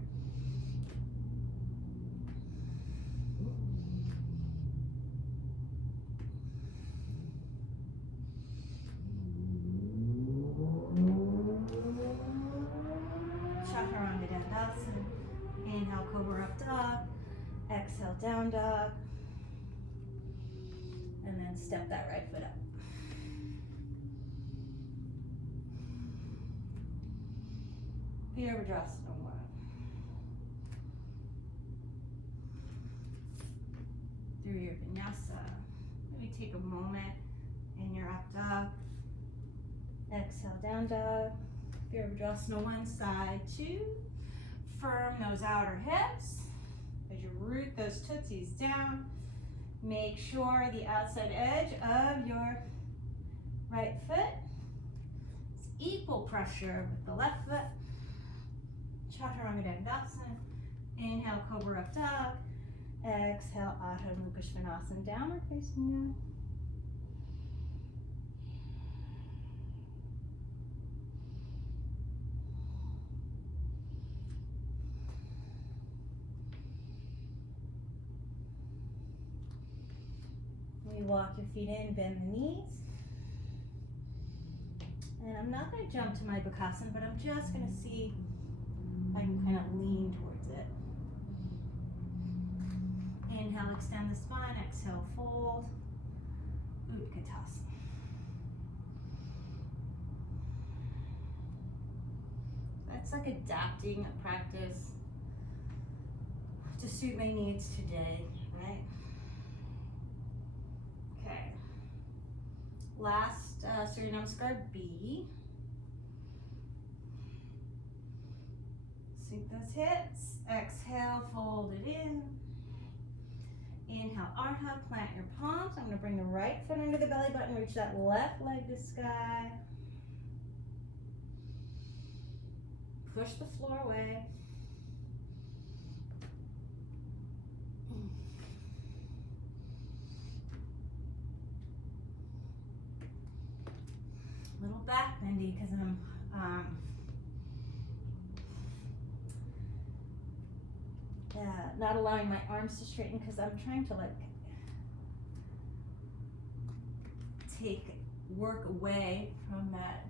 Chaturanga. Inhale, cobra up dog. Exhale, down dog. And then step that right foot up. Virabhadrasana 1. Through your vinyasa. Maybe take a moment in your up dog. Exhale, down dog. Virabhadrasana 1, side 2. Firm those outer hips as you root those tootsies down. Make sure the outside edge of your right foot is equal pressure with the left foot. Chaturanga. Inhale, cobra up dog. Exhale, Adhomukhavrksasana, downward facing dog. You walk your feet in, bend the knees. And I'm not going to jump to my Bakasana, but I'm just going to see if I can kind of lean towards it. Inhale, extend the spine. Exhale, fold. Vrschikasana. That's like adapting a practice to suit my needs today, right? Okay. Last Surya Namaskar B. Sink those hips. Exhale, fold it in. Inhale, Ardha, plant your palms. I'm going to bring the right foot under the belly button, reach that left leg to sky. Push the floor away. Little back bendy because I'm not allowing my arms to straighten because I'm trying to like take work away from that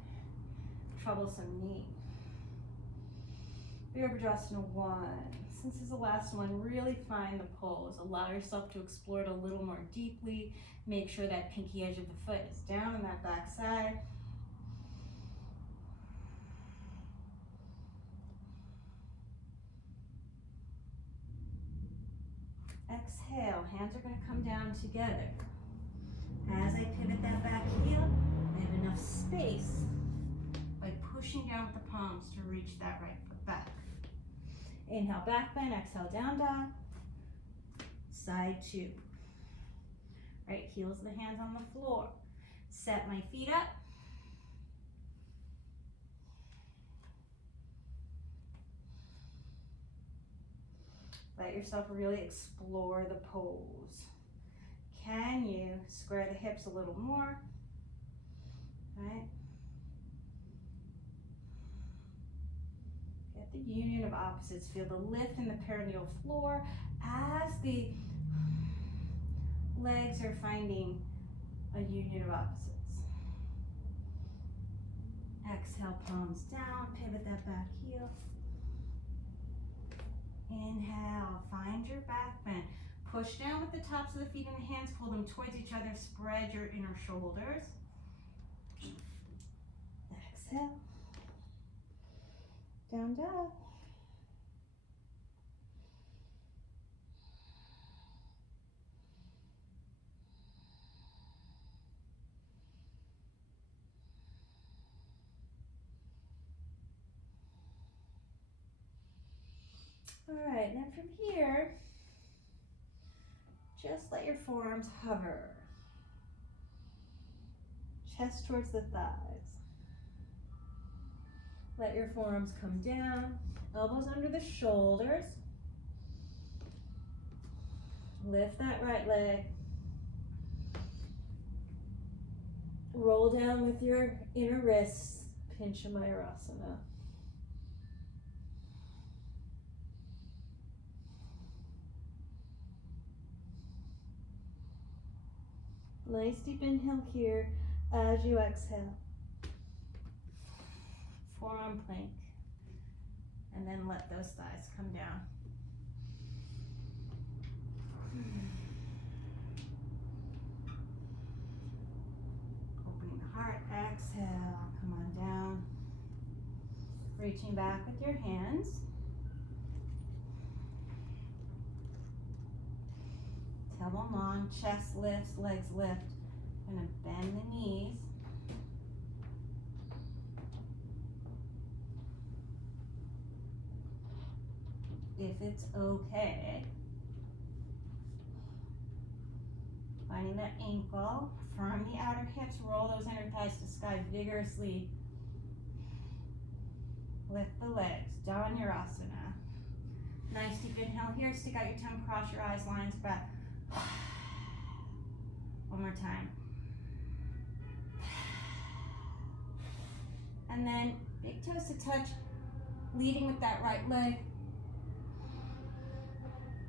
troublesome knee. Virabhadrasana 1. Since this is the last one, really find the pose. Allow yourself to explore it a little more deeply. Make sure that pinky edge of the foot is down on that back side. Exhale, hands are going to come down together. As I pivot that back heel, I have enough space by pushing down with the palms to reach that right foot back. Inhale, back bend, exhale, down dog. Side 2. Right, heels of the hands on the floor. Set my feet up. Let yourself really explore the pose. Can you square the hips a little more? Right? Get the union of opposites. Feel the lift in the perineal floor as the legs are finding a union of opposites. Exhale, palms down, pivot that back heel. Inhale, find your back bend. Push down with the tops of the feet and the hands, pull them towards each other, spread your inner shoulders. exhale. Down dog. All right, then from here, just let your forearms hover. Chest towards the thighs. Let your forearms come down, elbows under the shoulders. Lift that right leg. Roll down with your inner wrists, Pinchamayurasana. Nice deep inhale here as you exhale. Forearm plank. And then let those thighs come down. Opening the heart, exhale, come on down. Reaching back with your hands. Tailbone long, chest lifts, legs lift. Gonna bend the knees. If it's okay. Finding that ankle, firm the outer hips, roll those inner thighs to sky vigorously. Lift the legs, Dhanurasana. Nice deep inhale here, stick out your tongue, cross your eyes, lion's breath. One more time. And then big toes to touch, leading with that right leg.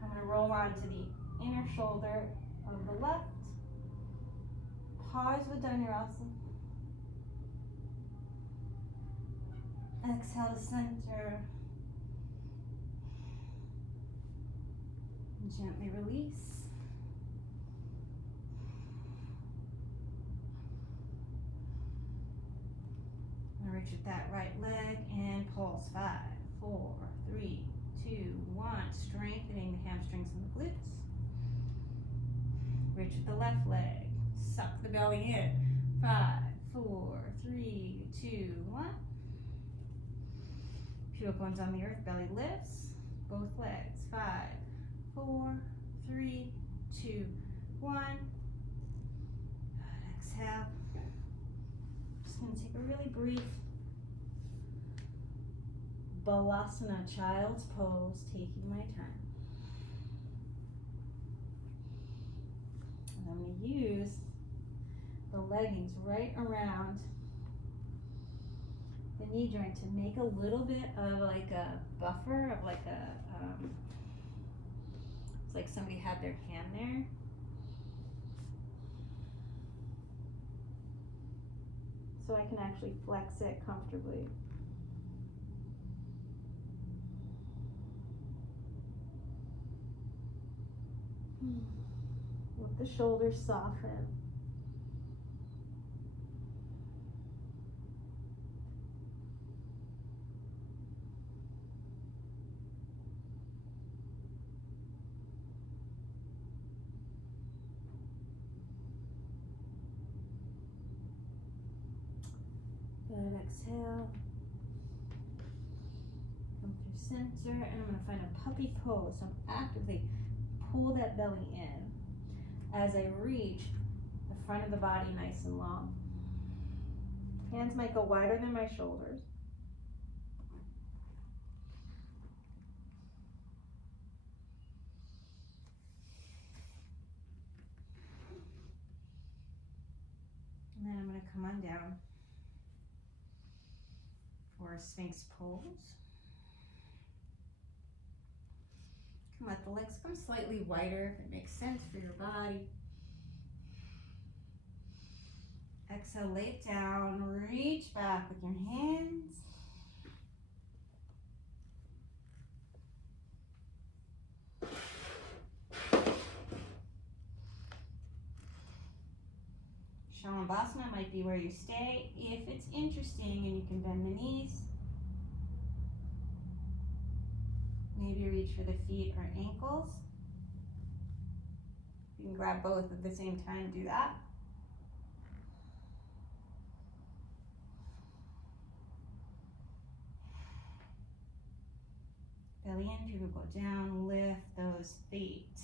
I'm going to roll on to the inner shoulder of the left. Pause with Dhanurasana. Exhale to center. And gently release. Reach with that right leg and pulse. 5, 4, 3, 2, 1. Strengthening the hamstrings and the glutes. Reach with the left leg. Suck the belly in. 5, 4, 3, 2, 1. Pubic bones on the earth. Belly lifts. Both legs. 5, 4, 3, 2, 1. Good. Exhale. Just going to take a really brief Bakasana, child's pose, taking my time. And I'm going to use the leggings right around the knee joint to make a little bit of like a buffer, of like a, it's like somebody had their hand there. So I can actually flex it comfortably. Let the shoulders soften. Good, exhale. Come through center, and I'm going to find a puppy pose. So I'm actively pull that belly in as I reach the front of the body nice and long. Hands might go wider than my shoulders. And then I'm going to come on down for a Sphinx pose. Let the legs come slightly wider if it makes sense for your body. Exhale, lay it down, reach back with your hands. Shamabhasana might be where you stay. If it's interesting and you can bend the knees, maybe reach for the feet or ankles. You can grab both at the same time, do that. Belly in, people go down, lift those feet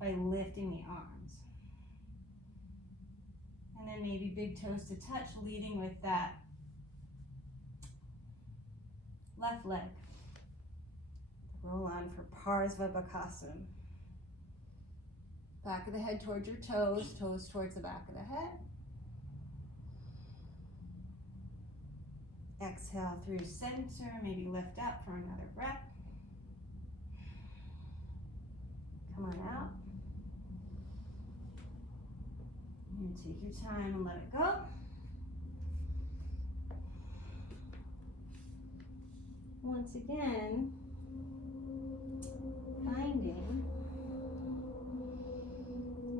by lifting the arms. And then maybe big toes to touch, leading with that left leg. Roll on for Bakasana. Back of the head towards your toes, toes towards the back of the head. Exhale through center, maybe lift up for another breath. Come on out. And take your time and let it go. Once again, finding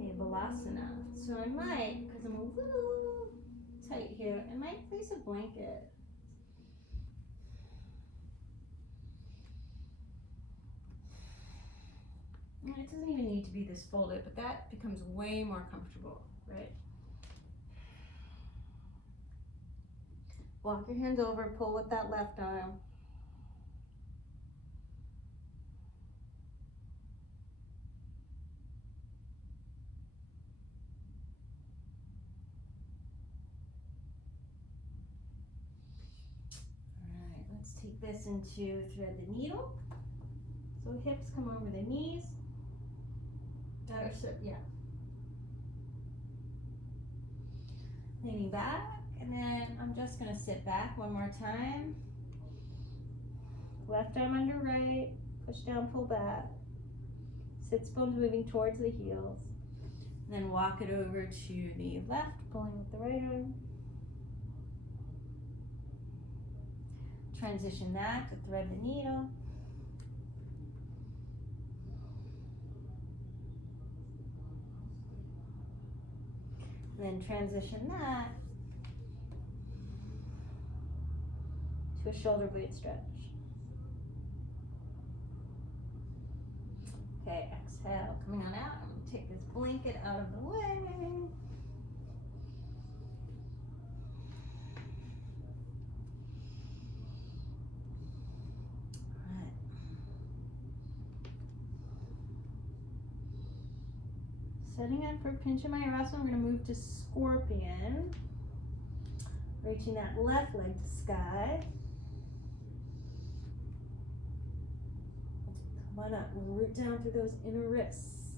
a balasana. So I might, because I'm a little tight here, I might place a blanket. And it doesn't even need to be this folded, but that becomes way more comfortable, right? Walk your hands over, pull with that left arm. Let's take this into thread the needle. So hips come over the knees. Leaning back, and then I'm just gonna sit back one more time. Left arm under right, push down, pull back. Sits bones moving towards the heels. And then walk it over to the left, pulling with the right arm. Transition that to thread the needle. And then transition that to a shoulder blade stretch. Okay, exhale, coming on out. I'm going to take this blanket out of the way. Setting up for Pinchamayurasana, we're going to move to scorpion. Reaching that left leg to sky. Come on up, root down through those inner wrists.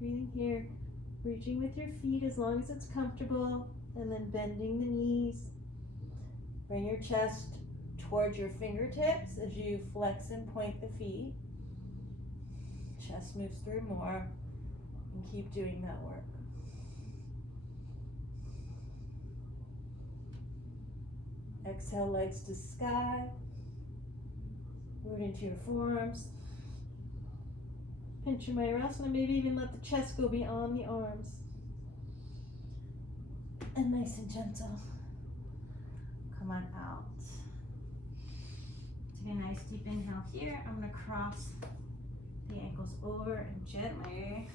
Breathing here, reaching with your feet as long as it's comfortable, and then bending the knees. Bring your chest towards your fingertips as you flex and point the feet. Chest moves through more, and keep doing that work. Exhale, legs to sky. Root into your forearms. Pinchamayurasana, maybe even let the chest go beyond the arms. And nice and gentle. Come on out. Take a nice deep inhale here. I'm going to cross the ankles over and gently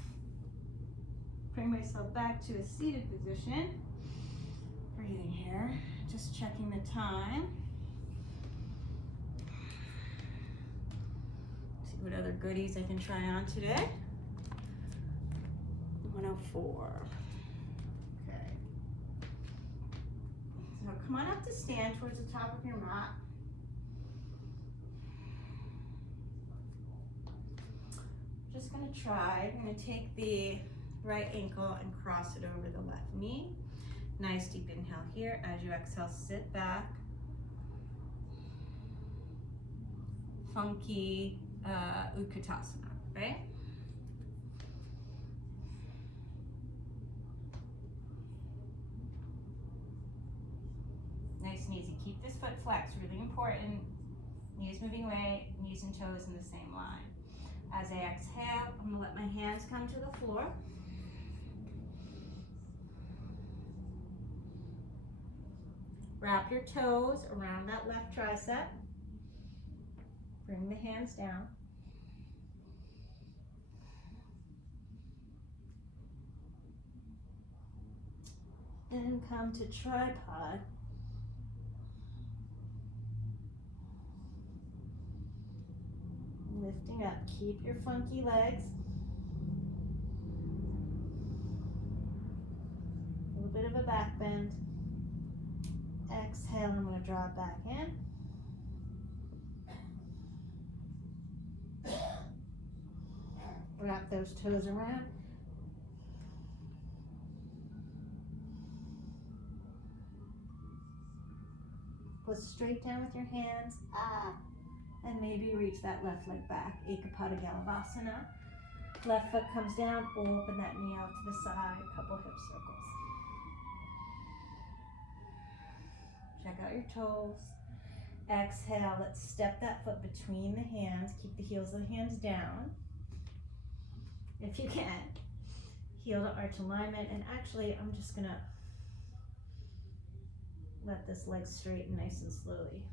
bring myself back to a seated position. Breathing here, just checking the time. See what other goodies I can try on today. 104. Okay. So come on up to stand towards the top of your mat. Just going to try. I'm going to take the right ankle and cross it over the left knee. Nice deep inhale here. As you exhale, sit back. Funky Utkatasana, right? Nice and easy. Keep this foot flexed, really important. Knees moving away, knees and toes in the same line. As I exhale, I'm gonna let my hands come to the floor. Wrap your toes around that left tricep. Bring the hands down. And come to tripod. Lifting up, keep your funky legs. A little bit of a back bend. Exhale, I'm going to draw it back in. Wrap those toes around. Put straight down with your hands. And maybe reach that left leg back. Ekapadagalavasana. Left foot comes down, open that knee out to the side, couple hip circles. Check out your toes. Exhale, let's step that foot between the hands. Keep the heels of the hands down. If you can. Heel to arch alignment. And actually, I'm just gonna let this leg straighten nice and slowly.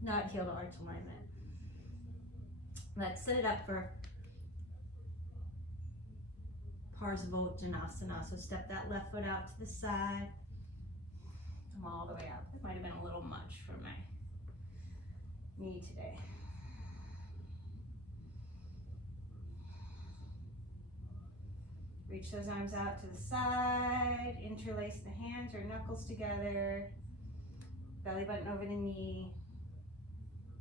Not heel to arch alignment. Let's set it up for Vrschikasana. So step that left foot out to the side. Come all the way up. It might have been a little much for my knee today. Reach those arms out to the side. Interlace the hands or knuckles together. Belly button over the knee.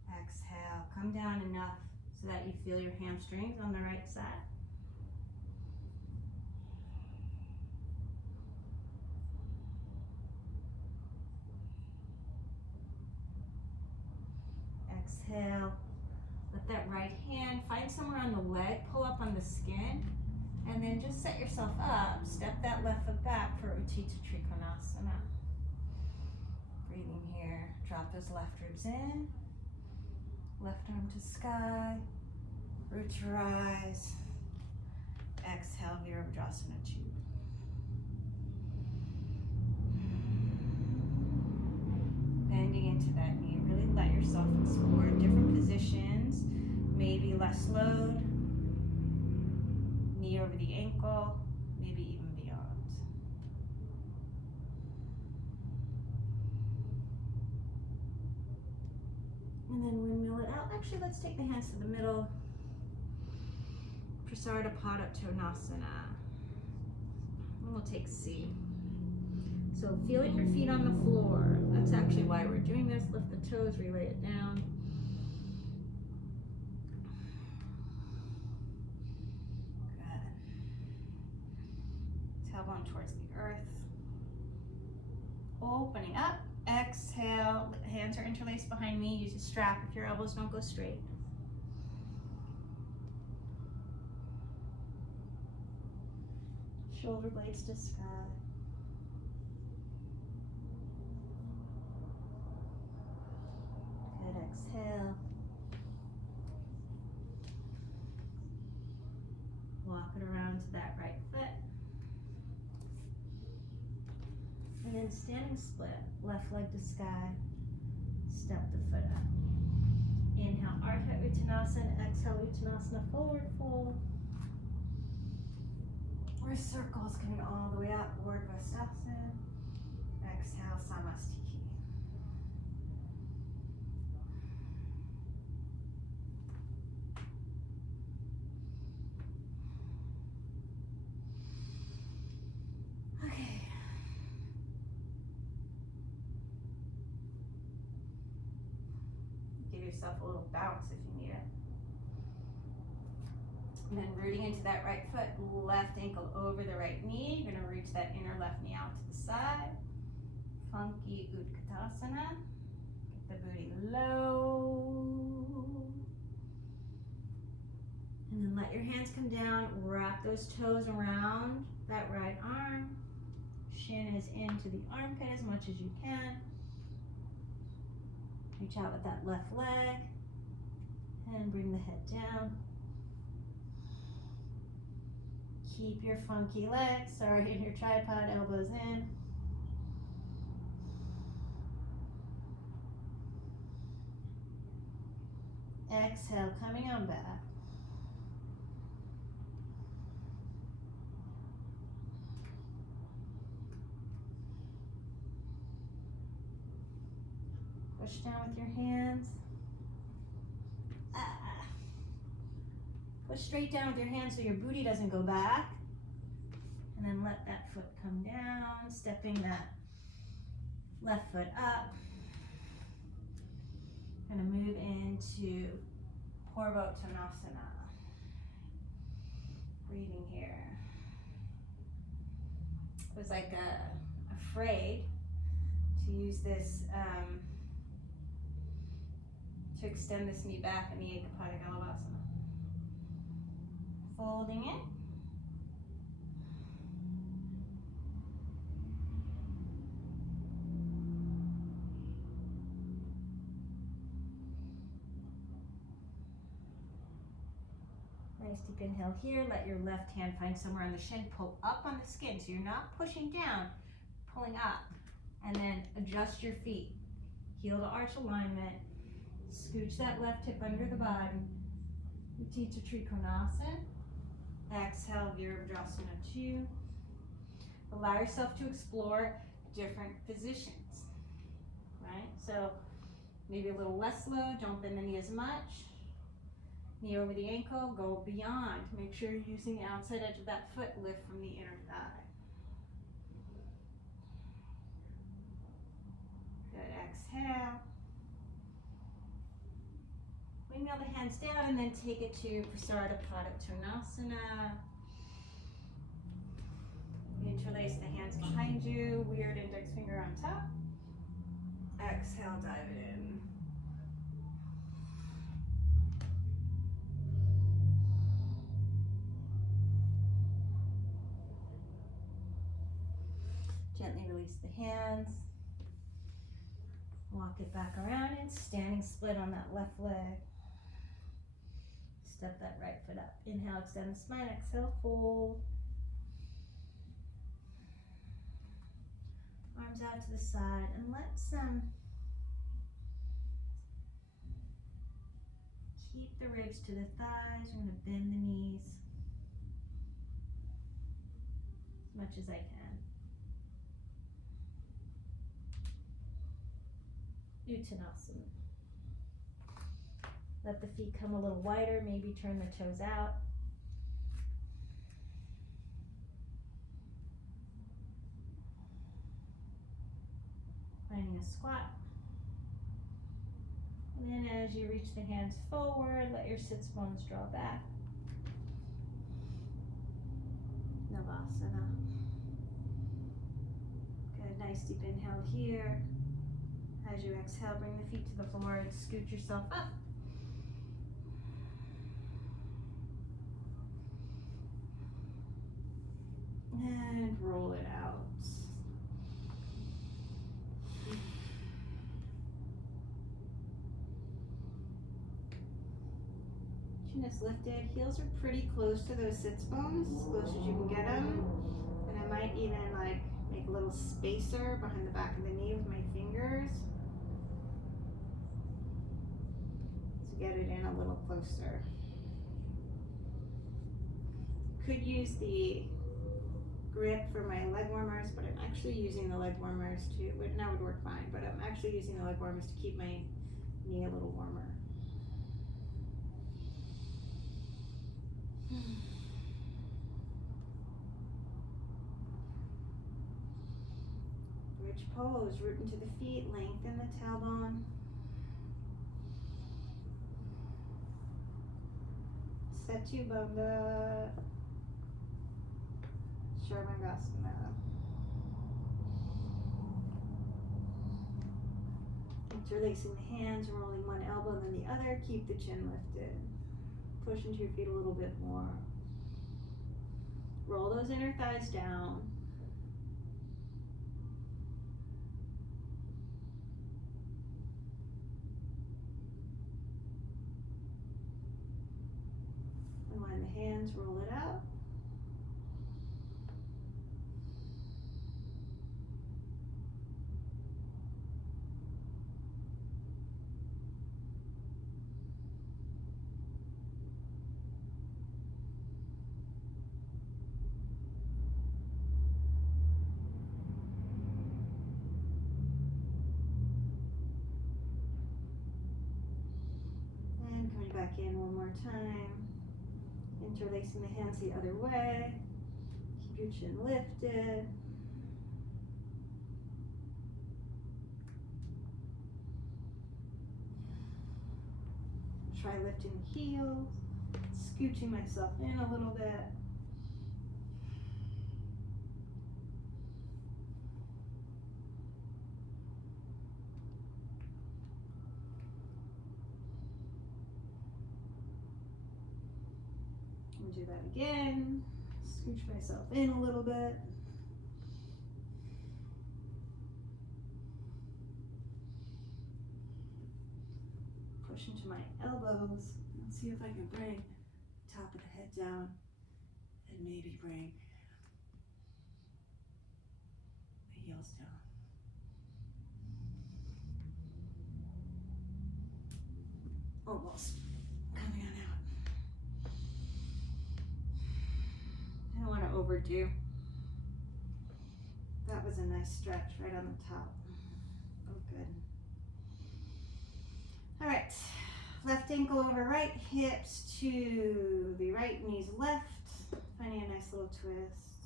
Exhale, come down enough so that you feel your hamstrings on the right side. Exhale, let that right hand find somewhere on the leg, pull up on the skin, and then just set yourself up. Step that left foot back for Uttita Trikonasana. Breathing here, drop those left ribs in. Left arm to sky, root to rise. Exhale, Vrschikasana 2. Bending into that knee. Really let yourself explore different positions. Maybe less load. Knee over the ankle. Maybe even beyond. And then windmill it out. Actually, let's take the hands to the middle. Vrschikasana. And we'll take C. So feeling your feet on the floor. That's actually why we're doing this. Lift the toes, relay it down. Good. Tailbone towards the earth. Opening up. Exhale, hands are interlaced behind me. Use a strap if your elbows don't go straight. Shoulder blades to sky. Good, exhale. Walk it around to that right foot. And then standing split, left leg to sky, step the foot up. Inhale, Ardha Uttanasana, exhale, Uttanasana, forward fold. Or circles coming all the way up, Vrschikasana. Exhale, shantihi. Okay. Give yourself a little bounce if you need it. And then rooting into that right foot, left ankle over the right knee. You're gonna reach that inner left knee out to the side. Funky Utkatasana. Get the booty low. And then let your hands come down, wrap those toes around that right arm. Shin is into the armpit as much as you can. Reach out with that left leg. And bring the head down. Keep your funky legs, sorry, in your tripod, elbows in. Exhale, coming on back. Push down with your hands. Push straight down with your hands so your booty doesn't go back. And then let that foot come down, stepping that left foot up. Gonna move into Vavtu. Breathing here. I was like afraid to use this, to extend this knee back in the Ekapadagalavasana. Folding it. Nice deep inhale here. Let your left hand find somewhere on the shin. Pull up on the skin. So you're not pushing down, pulling up. And then adjust your feet. Heel to arch alignment. Scooch that left hip under the body. Trikonasana. Exhale, Vrschikasana 2. Allow yourself to explore different positions, right? So maybe a little less slow, don't bend the knee as much. Knee over the ankle, go beyond. Make sure you're using the outside edge of that foot, lift from the inner thigh. Good, exhale. Windmill the hands down and then take it to Ekapadagalavasana. Interlace the hands behind you, weird index finger on top. Exhale, dive it in. Gently release the hands. Walk it back around and standing split on that left leg. Step that right foot up. Inhale, extend the spine. Exhale, fold. Arms out to the side, and let's keep the ribs to the thighs. I'm going to bend the knees as much as I can. Uttanasana. Let the feet come a little wider, maybe turn the toes out. Finding a squat. And then as you reach the hands forward, let your sits bones draw back. Navasana. Good, nice deep inhale here. As you exhale, bring the feet to the floor and scoot yourself up. And roll it out. Chin is lifted. Heels are pretty close to those sits bones, as close as you can get them. And I might even like make a little spacer behind the back of the knee with my fingers to get it in a little closer. Could use the grip for my leg warmers, but I'm actually using the leg warmers to, that would work fine, but I'm actually using the leg warmers to keep my knee a little warmer. Bridge pose, root into the feet, lengthen the tailbone. Setu Bandha. Vrschikasana. Interlacing the hands, rolling one elbow and then the other. Keep the chin lifted. Push into your feet a little bit more. Roll those inner thighs down. hands, roll it out. And coming back in one more time. Interlacing the hands the other way. Keep your chin lifted. Try lifting the heels, scooching myself in a little bit. And do that again. Scooch myself in a little bit. Push into my elbows. Let's see if I can bring the top of the head down and maybe bring the heels down. Almost coming on out. I don't want to overdo. That was a nice stretch right on the top. Oh, good. All right, left ankle over right, hips to the right, knees left, finding a nice little twist.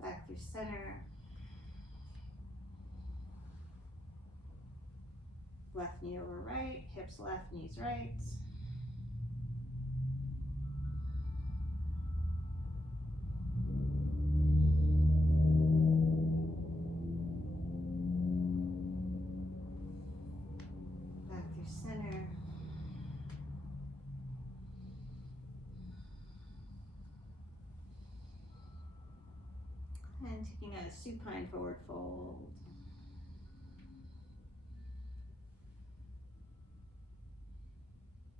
Back through center. Left knee over right, hips left, knees right. Back through center. And taking a supine forward fold.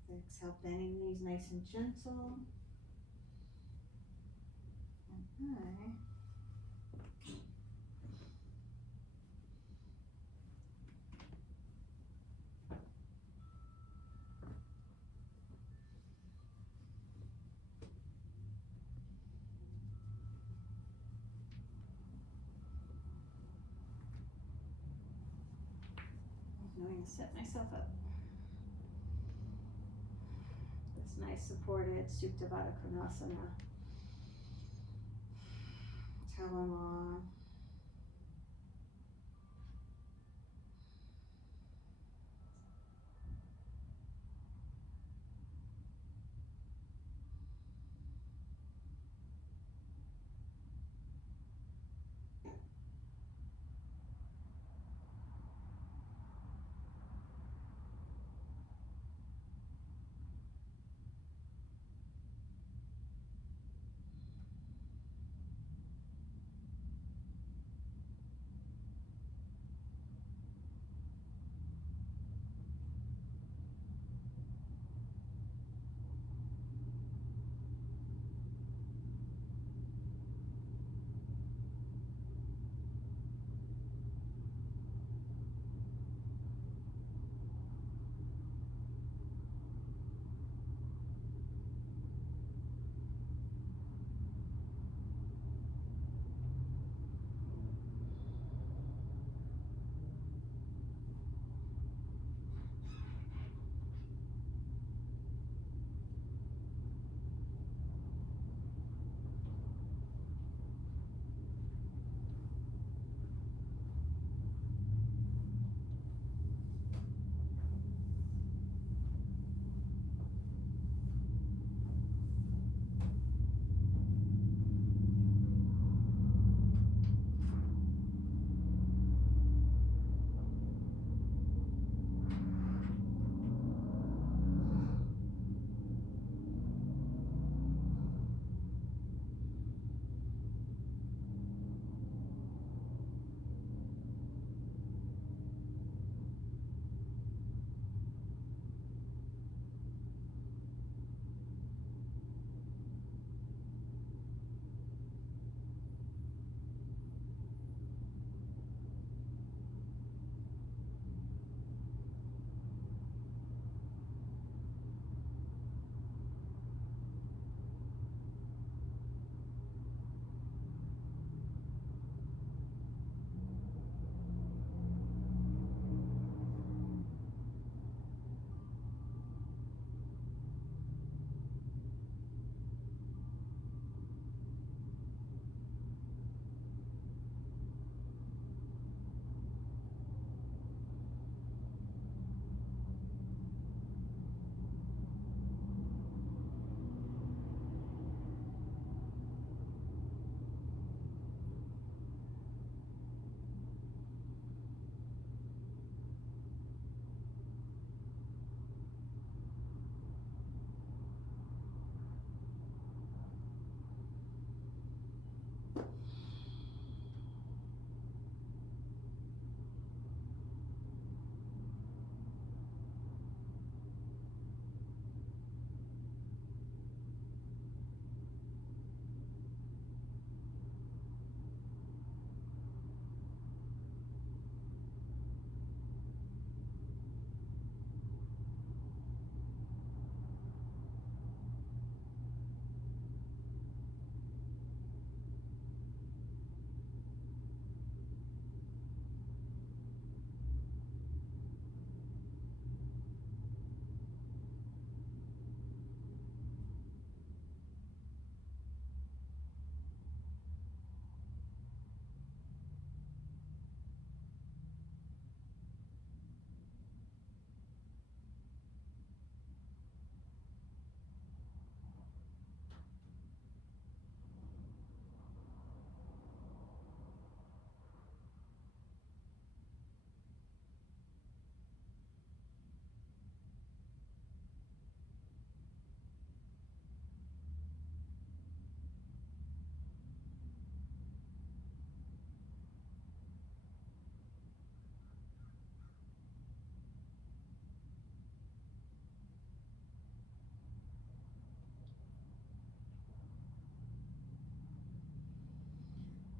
Exhale, bending knees nice and gentle. And high. Knowing to set myself up. This nice supported Bakasana. Salamba.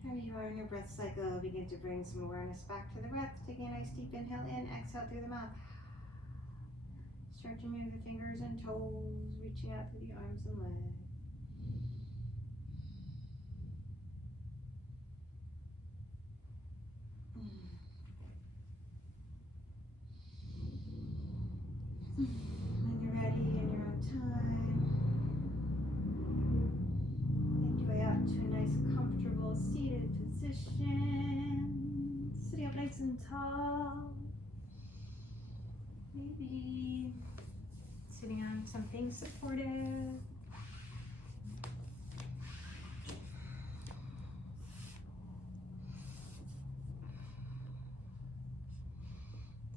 There you are in your breath cycle. Begin to bring some awareness back to the breath. Taking a nice deep inhale in, exhale through the mouth. Start to move the fingers and toes, reaching out through the arms and legs. When you're ready in your own time, make your way out to a nice comfortable seated position. Sitting up nice and tall. Maybe sitting on something supportive.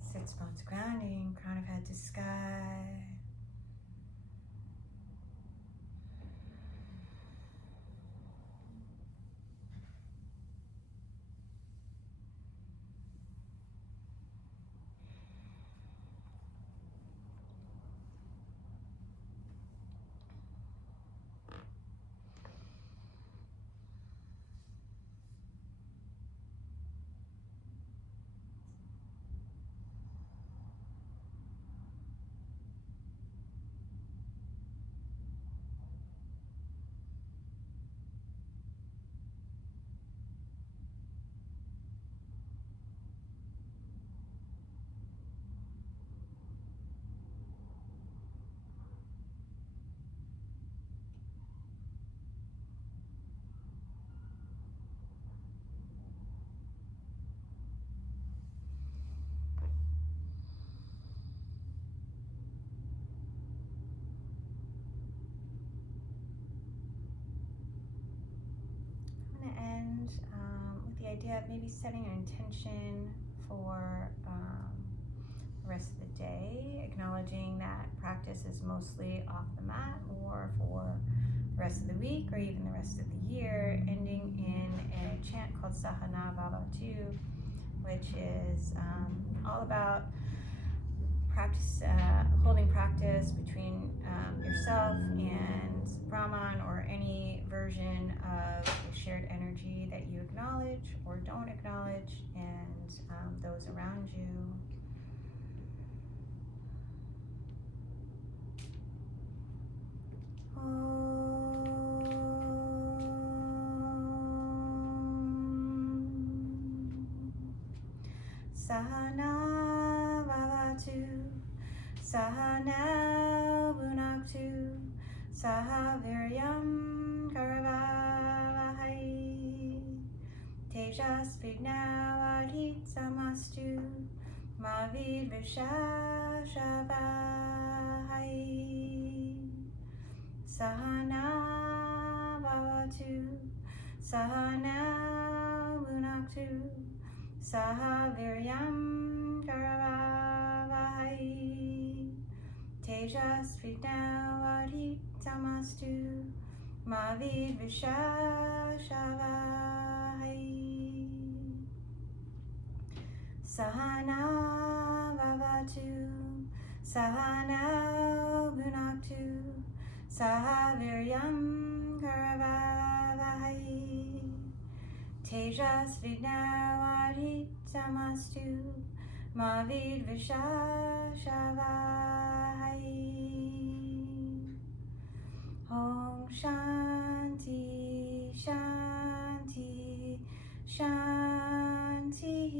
Sits bones grounding, crown of head to sky. With the idea of maybe setting an intention for the rest of the day, acknowledging that practice is mostly off the mat or for the rest of the week or even the rest of the year, ending in a chant called Sahana Vavatu, which is all about practice, holding practice between yourself and brahman or any version of the shared energy that you acknowledge or don't acknowledge, and those around you. Sahana Vavatu, Sahana bhunaktu, Saha viryam karavavahai, Tejasvinau adhitamastu, Mavidvishshavaahai. Sahana Vavatu, Sahana bhunaktu, Saha viryam karavavahai, Tejasvinau adhitamastu, Mavidvishshavaahai. Sahana Vavatu, Sahana bhunaktu, Saha viryam karavavahai, Tejasvinau adhitamastu, Mavidvishshavaahai. Om shanti, shanti, shantihi.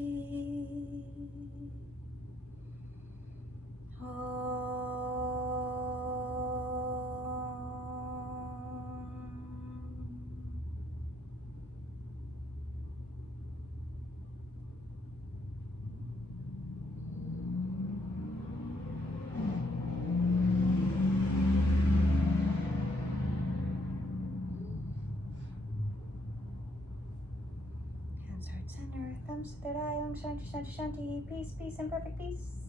Center, thumbs to third eye, Om Shanti, Shanti, Shanti, peace, peace, and perfect peace.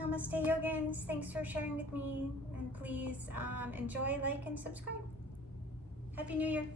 Namaste, Yogins. Thanks for sharing with me, and please enjoy, like, and subscribe. Happy New Year.